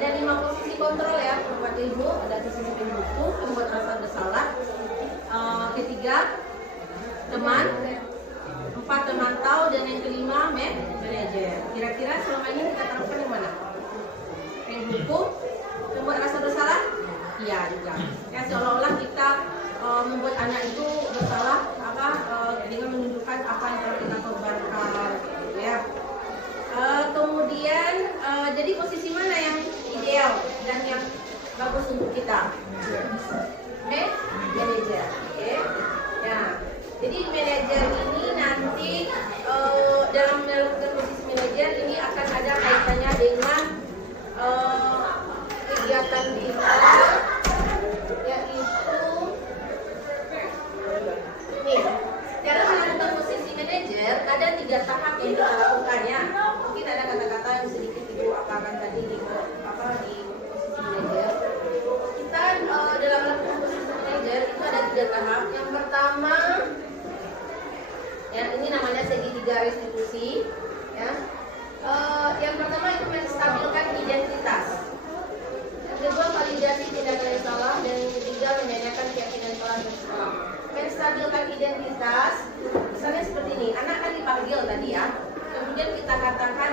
Ada 5 posisi kontrol ya, Bapak Ibu. Ada posisi pembuku, pembuat rasa bersalah. Ketiga, teman. 4, pemantau. Dan yang kelima, manajer. Kira-kira selama ini kita terapkan yang mana? Pembuku, pembuat rasa bersalah? Iya juga. Ya, seolah-olah kita membuat anak itu bersalah dengan menunjukkan apa yang telah kita korbankan, ya. Kemudian jadi posisi mana yang ideal dan yang bagus untuk kita? Manajer. Oke. Nah, jadi manajer ini nanti dalam melakukan posisi manajer ini akan ada kaitannya dengan kegiatan kita, yaitu nih, cara melakukan posisi manajer ada 3 tahap yang kita lakukan ya. Mungkin ada kata-kata yang sedikit Ibu apakan tadi di posisi manajer. Kita dalam melakukan posisi manajer itu ada 3 tahap. Yang pertama, ya ini namanya segitiga restitusi, ya. Yang pertama itu menstabilkan identitas. Yang kedua, validasi tindakan yang salah, dan yang ketiga, menanyakan keyakinan kelas sekolah. Menstabilkan identitas, misalnya seperti ini, anak kan dipanggil tadi ya, kemudian kita katakan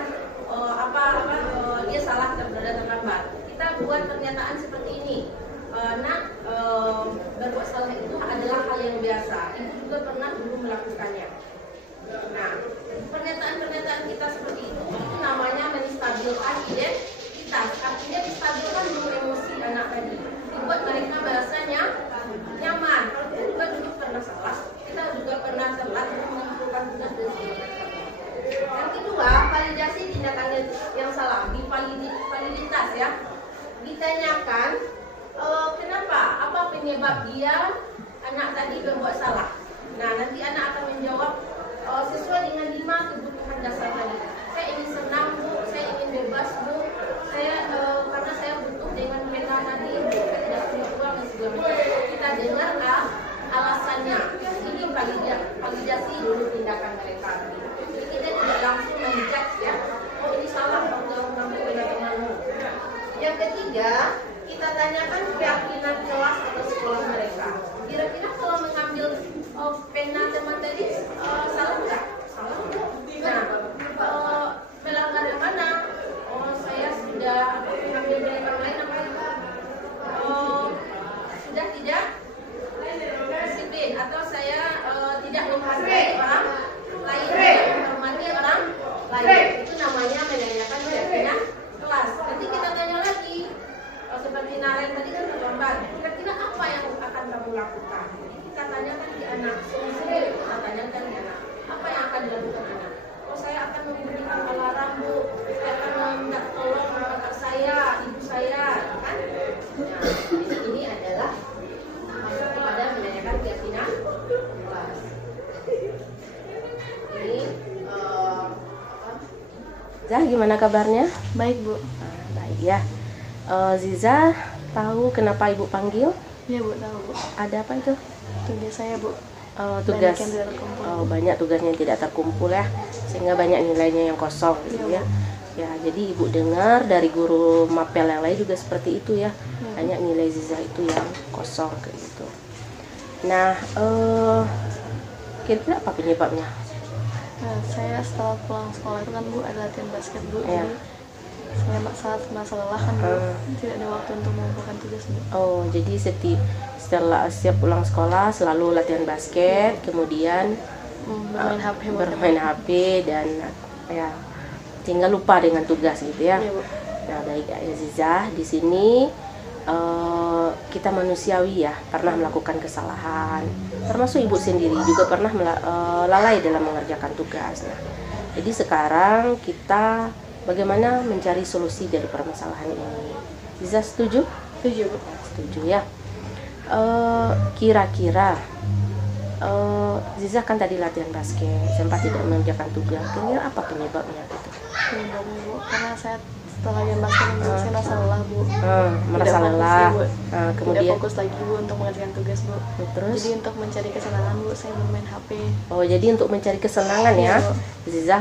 dia salah berada terlambat. Kita buat pernyataan seperti ini, berbuat salah itu adalah hal yang biasa, ibu juga pernah dulu melakukannya. Nah, pernyataan-pernyataan kita seperti itu namanya menstabilkan identitas. stabilitas, artinya distabilkan dulu emosi anak tadi, dibuat mereka merasanya nyaman. Kalau kita juga dulu pernah salah, kita juga pernah telat mengumpulkan tugas dan sebagainya. Yang kedua, validasi tindakan yang salah, validitas ya. Ditanyakan kenapa, apa penyebab dia anak tadi berbuat salah. Nah, nanti anak akan menjawab sesuai dengan 5 kebutuhan dasar tadi. Saya ingin senang Bu, saya ingin bebas Bu, saya karena saya butuh dengan pena tadi, saya tidak punya uang dan sebagainya. Kita dengar alasannya. Ini validasi dulu tindakan mereka. Jadi kita tidak langsung menjudge ya, oh ini salah waktu mengambil pena temanmu. Yang ketiga, kita tanyakan keyakinan kelas atau sekolah mereka. Kira-kira kalau mengambil pena teman tadi salah nggak? Salah nggak? Nah, melanggar yang mana? Oh, saya sudah mengambil dari orang lain apa? Sudah tidak disiplin atau saya tidak menghargai orang lain, menghormati orang lain. Itu namanya menanyakan keyakinan kelas. Nanti kita tanya lagi, seperti Naren tadi kan terlambat. Kira-kira apa yang akan kamu lakukan? Jadi kita tanyakan di anak, kita tanyakan di anak, apa yang akan dilakukan anak? Oh, saya akan memberikan alarm Bu, saya akan meminta tolong kakak saya, ibu saya, kan? Nah, jadi ini adalah masuk kepada menanyakan keyakinan kelas. Ini Zah, gimana kabarnya? Baik Bu. Baik ya. Ziza, tahu kenapa Ibu panggil? Iya Bu, tahu Bu. Ada apa itu? Tugas saya Bu. Tugas. Banyak yang tidak terkumpul. Banyak tugasnya yang tidak terkumpul ya, sehingga banyak nilainya yang kosong gitu ya. Ya, jadi Ibu dengar dari guru mapel yang lain juga seperti itu ya. Banyak nilai Ziza itu yang kosong kayak gitu. Nah, kira-kira apa penyebabnya? Nah, saya setelah pulang sekolah itu kan Bu ada latihan basket Bu. Ya. Jadi saya sangat merasa lelah kan Bu. Tidak ada waktu untuk mengumpulkan tugas Bu. Oh, jadi setelah siap pulang sekolah selalu latihan basket, kemudian Bermain HP Bu. bermain HP dan ya tinggal lupa dengan tugas gitu ya. Iya Bu. Nah, baik Azizah, di sini kita manusiawi ya, pernah melakukan kesalahan. Termasuk Ibu sendiri juga pernah lalai dalam mengerjakan tugas. Nah, jadi sekarang kita bagaimana mencari solusi dari permasalahan ini. Ziza setuju? Setuju Bu. Setuju ya. Kira-kira Ziza kan tadi latihan basket, sempat tidak mengerjakan tugas. Kira-kira apa penyebabnya gitu? Penyebabnya Bu, karena saya setelah latihan basket Bu, saya merasa lelah Bu. Merasa Tidak fokus, lelah. ya, Bu. Kemudian Tidak fokus lagi Bu untuk mengerjakan tugas Bu. terus? Jadi untuk mencari kesenangan Bu, saya bermain HP. Oh, jadi untuk mencari kesenangan ya, Iya, Bu. Zizah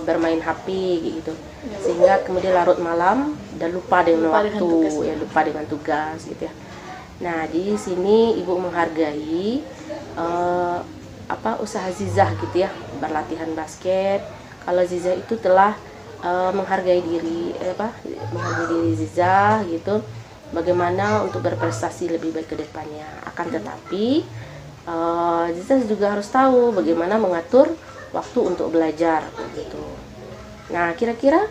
bermain HP gitu, Iya, Bu. sehingga kemudian larut malam dan lupa dengan Lupa dengan waktu, tugas, ya lupa dengan tugas gitu ya. Nah, di sini Ibu menghargai usaha Zizah gitu ya, berlatihan basket. Kalau Zizah itu telah menghargai diri Zizah gitu, bagaimana untuk berprestasi lebih baik ke depannya. Akan tetapi Zizah juga harus tahu bagaimana mengatur waktu untuk belajar gitu. Nah, kira-kira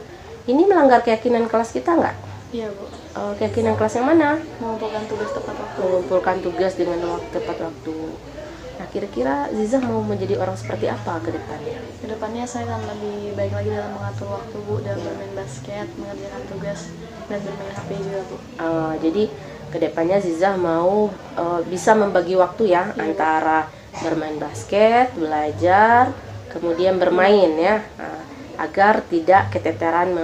ini melanggar keyakinan kelas kita nggak? Iya Bu. Keyakinan kelas yang mana? Mengumpulkan tugas tepat waktu. Mengumpulkan tugas dengan tepat waktu. Nah, kira-kira Zizah mau menjadi orang seperti apa ke depannya? Kedepannya saya akan lebih baik lagi dalam mengatur waktu Bu, dalam bermain basket, mengerjakan tugas, dan bermain HP juga Bu. Jadi kedepannya Zizah mau bisa membagi waktu ya, antara bermain basket, belajar, kemudian bermain ya, agar tidak keteteran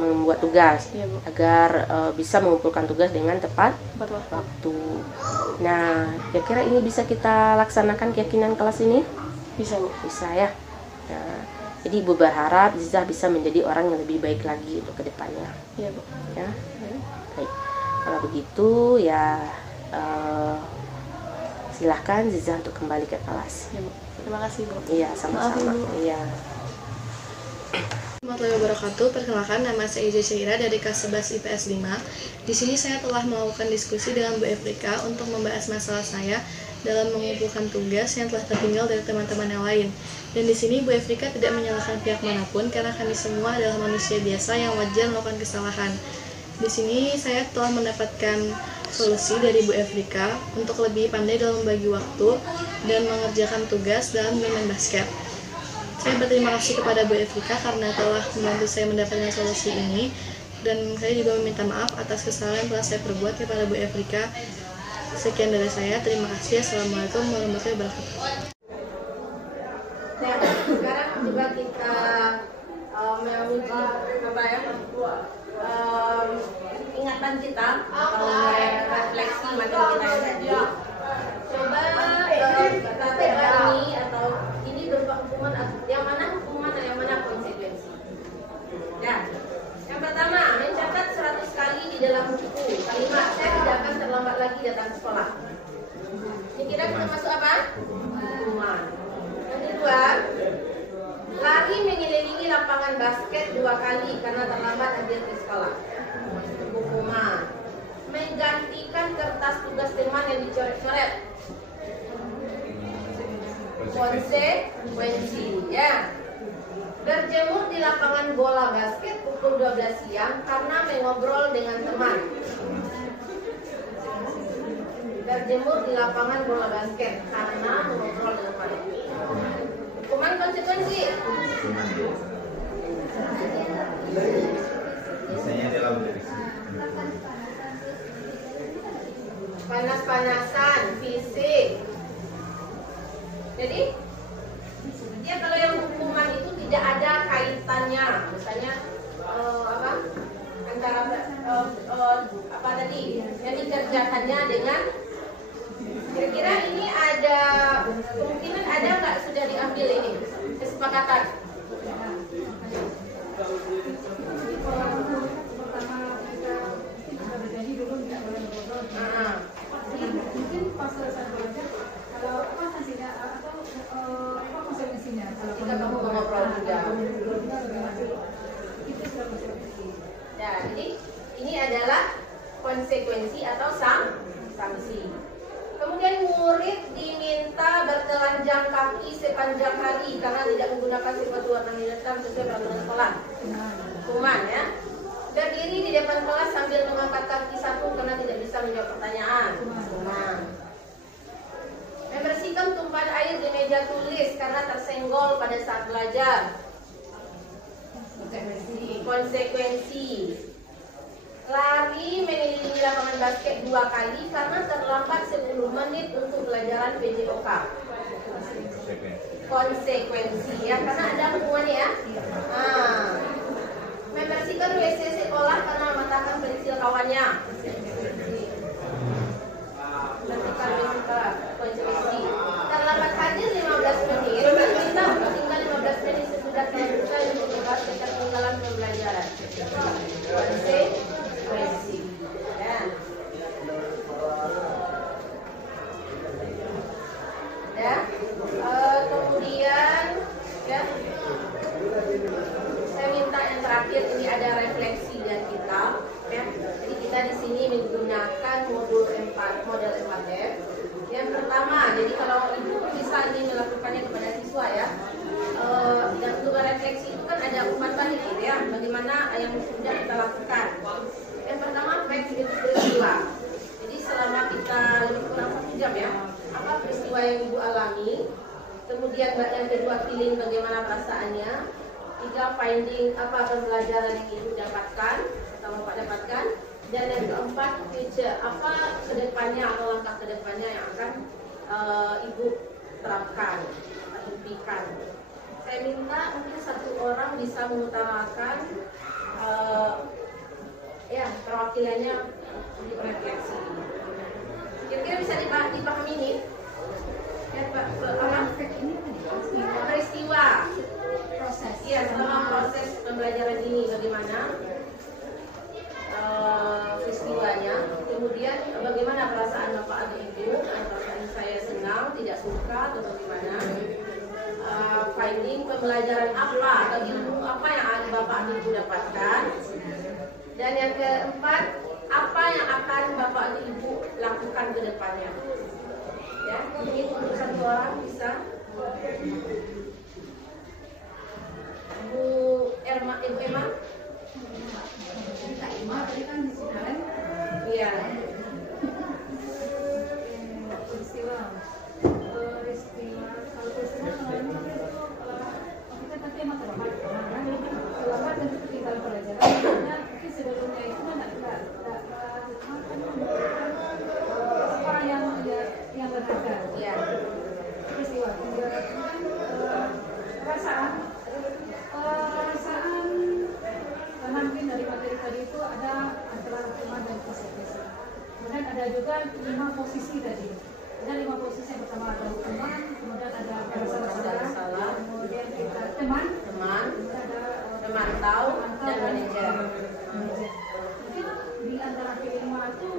membuat tugas, Iya, Bu. agar bisa mengumpulkan tugas dengan tepat Tepat waktu. waktu. Nah, kira-kira ini bisa kita laksanakan keyakinan kelas ini? Bisa Bu. Bisa ya. Nah, jadi Ibu berharap Zizah bisa menjadi orang yang lebih baik lagi untuk kedepannya Iya Bu. ya. Baik, kalau begitu ya silahkan Zizah untuk kembali ke kelas. Iya Bu. Terima kasih Bu. Iya, Maaf, sama-sama. Ibu. Iya. Warahmatullahi wabarakatuh. Perkenalkan, nama saya Ija Syaira dari kelas 11 IPS 5. Di sini saya telah melakukan diskusi dengan Bu Efrika untuk membahas masalah saya dalam mengumpulkan tugas yang telah tertinggal dari teman-teman yang lain. Dan di sini Bu Efrika tidak menyalahkan pihak manapun karena kami semua adalah manusia biasa yang wajar melakukan kesalahan. Di sini saya telah mendapatkan solusi dari Bu Efrika untuk lebih pandai dalam membagi waktu dan mengerjakan tugas dalam bermain basket. Saya berterima kasih kepada Bu Efrika karena telah membantu saya mendapatkan solusi ini, dan saya juga meminta maaf atas kesalahan yang telah saya perbuat kepada Bu Efrika. Sekian dari saya, terima kasih. Assalamualaikum warahmatullahi wabarakatuh. Nah, sekarang coba kita menguji apa ya? Ingatan kita atau refleksi materi kita yang tadi. Coba kata ini atau ini berupa hukuman, yang mana hukuman dan yang mana konsekuensi. Ya, yang pertama mencatat 100 kali di dalam buku kalimat saya tidak akan terlambat lagi datang ke sekolah. Ini kira kita masuk apa? Hukuman. Yang kedua, lari mengelilingi lapangan basket 2 kali karena terlambat hadir ke sekolah. Hukuman. Menggantikan kertas tugas teman yang dicoret-coret. Konsekuensi. Ya. Berjemur di lapangan bola basket pukul 12 siang karena mengobrol dengan teman. Berjemur di lapangan bola basket karena mengobrol dengan teman. Hukuman konsekuensi. Misalnya dalam panas-panasan, fisik. Jadi, ya kalau yang hukuman itu tidak ada kaitannya, misalnya antara apa tadi yang dikerjakannya dengan kira-kira ini ada kemungkinan ada nggak sudah diambil ini kesepakatan. Mungkin pas selesai belajar, kalau apa sanksinya atau apa konsekuensinya? Jika kamu mengobrol juga. Ya, jadi ini adalah konsekuensi atau sanksi. Kemudian murid diminta bertelanjang kaki sepanjang hari karena tidak menggunakan sepatu warna hitam sesuai peraturan sekolah. Hukuman ya. Berdiri di depan kelas sambil mengangkat kaki satu karena tidak bisa menjawab pertanyaan. Hukuman. Membersihkan tumpahan air di meja tulis karena tersenggol pada saat belajar. Konsekuensi. Lari mengelilingi lapangan basket 2 kali karena terlambat 10 menit untuk pelajaran PJOK. Konsekuensi ya, karena ada hukumannya ya. Membersihkan WC sekolah karena mematahkan pensil kawannya. Membersihkan WC sekolah. Konsekuensi. Terlambat hadir 15 menit, minta untuk tinggal 15 menit sesudah selesai untuk membahas ketertinggalan pembelajaran. Konsekuensi. Kemudian ya, saya minta yang terakhir ini ada refleksi dari kita. Ya. Jadi kita di sini menggunakan model 4F. Yang pertama, jadi kalau ibu bisa ini melakukannya kepada siswa ya. Dan untuk refleksi itu kan ada umpan balik gitu ya. Bagaimana yang sudah kita lakukan. Yang pertama, facts itu peristiwa. Jadi selama kita lebih kurang 1 jam ya, apa peristiwa yang ibu alami. Kemudian yang kedua, feeling bagaimana perasaannya. 3, finding apa pembelajaran yang ibu dapatkan atau bapak dapatkan. Dan yang keempat, future apa kedepannya atau langkah kedepannya yang akan ibu terapkan atau berikan. Saya minta mungkin 1 orang bisa mengutarakan ya perwakilannya untuk refleksi. Kira-kira bisa dipahami ini? Ya, peristiwa proses. Iya, selama proses pembelajaran ini bagaimana peristiwanya, kemudian bagaimana perasaan bapak atau ibu, apakah saya senang, tidak suka atau bagaimana, finding pembelajaran apa atau ilmu apa yang bapak atau ibu dapatkan, dan yang keempat, apa yang akan bapak atau ibu lakukan ke depannya. Ya, mungkin untuk satu orang bisa. Ibu Emma. Kak Ima tadi kan di sini kan? Iya. Peristiwa kalau peristiwa namanya itu kita tadi emang terlambat dan ketinggalan pelajaran karena mungkin sebelumnya itu nggak orang yang berharga. Iya. Peristiwa kemudian perasaan karena mungkin dari materi tadi itu ada antara teman dan konsekuensi. Kemudian ada juga 5 posisi tadi. Ada 5 posisi. Yang pertama ada hukuman, kemudian ada merasa bersalah, kemudian kita teman, kemudian ada memantau dan manajer. Mungkin di antara kelima itu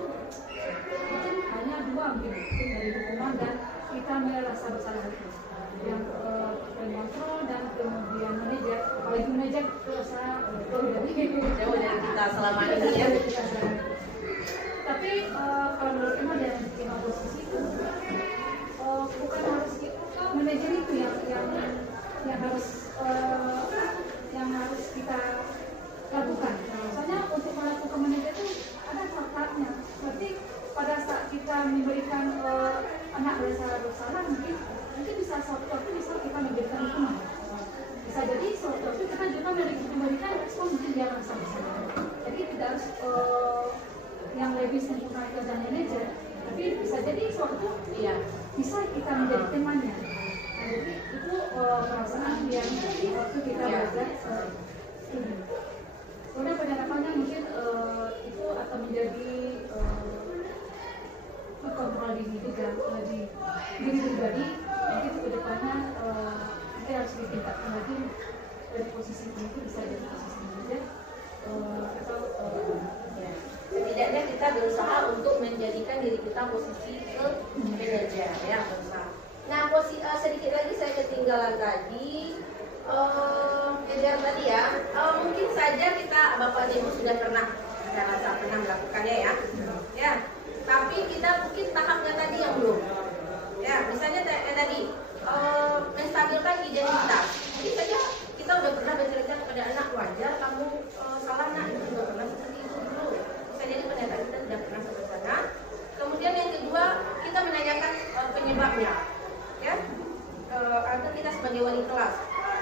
mungkin hanya 2 mungkin dari hukuman dan kita merasa bersalah itu. Yang pengontrol dan kemudian manajer. Apalagi manajer terasa jauh dari kita selama ini ya. Tapi kalau menurut Emma dari 5 posisi itu bukan harus manajer itu yang harus kita lakukan. Soalnya untuk melakukan manajer itu ada tahapnya. Berarti pada saat kita memberikan anak bersalah mungkin bisa suatu waktu bisa kita memberikan hukuman. Bisa jadi suatu waktu kita juga memberikan respon mungkin dia merasa bersalah. Jadi tidak harus yang lebih sempurna itu dan manajer, tapi bisa jadi suatu bisa kita menjadi temannya. Nah, jadi itu perasaan yang waktu kita belajar studi. Kemudian penerapannya mungkin itu akan menjadi kontrol diri juga di diri pribadi. Mungkin ke depannya kita harus ditingkatkan lagi dari posisi itu bisa jadi posisi manajer atau setidaknya kita berusaha untuk menjadikan diri kita posisi ke manajer ya, berusaha. Nah, sedikit lagi saya ketinggalan tadi tadi ya, mungkin saja kita Bapak Ibu sudah pernah melakukannya ya. Tapi kita mungkin tahapnya tadi yang belum. Ya, misalnya tadi menstabilkan identitas. Jadi saja kita udah pernah bercerita kepada anak, wajar kamu salah nak, itu udah pernah seperti itu dulu. Bisa jadi pernyataan kita sudah pernah sampai sana. Kemudian yang kedua, kita menanyakan penyebabnya, ya, agar kita sebagai wali kelas,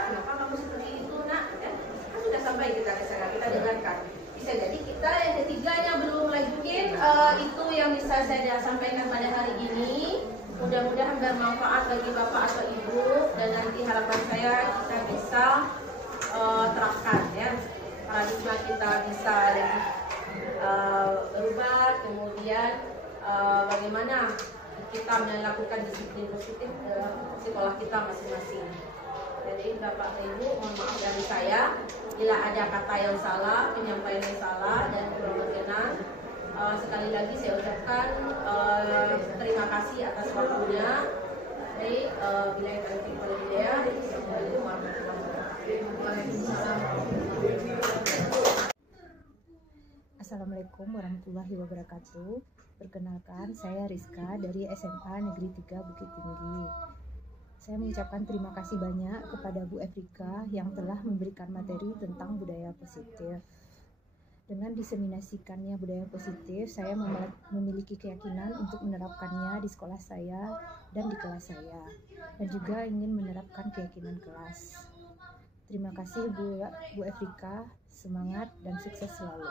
kenapa kamu seperti itu nak? Ya, kan sudah sampai kita ke sana, kita dengarkan. Bisa jadi kita yang ketiganya belum lanjutin itu yang bisa saya sampaikan pada hari ini. Mudah-mudahan bermanfaat bagi Bapak atau Ibu, dan nanti harapan saya kita bisa terapkan ya, paradigma kita bisa lebih berubah. Kemudian bagaimana kita melakukan disiplin positif dalam sekolah kita masing-masing. Jadi Bapak Ibu, mohon maaf dari saya bila ada kata yang salah, penyampaian yang salah dan kurang berkenan. Sekali lagi saya ucapkan terima kasih atas waktunya. Jadi bila yang tadi pada video, Assalamualaikum warahmatullahi wabarakatuh. Assalamualaikum warahmatullahi wabarakatuh. Perkenalkan, saya Rizka dari SMA Negeri 3 Bukit Tinggi. Saya mengucapkan terima kasih banyak kepada Bu Efrika yang telah memberikan materi tentang budaya positif. Dengan diseminasikannya budaya positif, saya memiliki keyakinan untuk menerapkannya di sekolah saya dan di kelas saya, dan juga ingin menerapkan keyakinan kelas. Terima kasih Bu Efrika, semangat dan sukses selalu.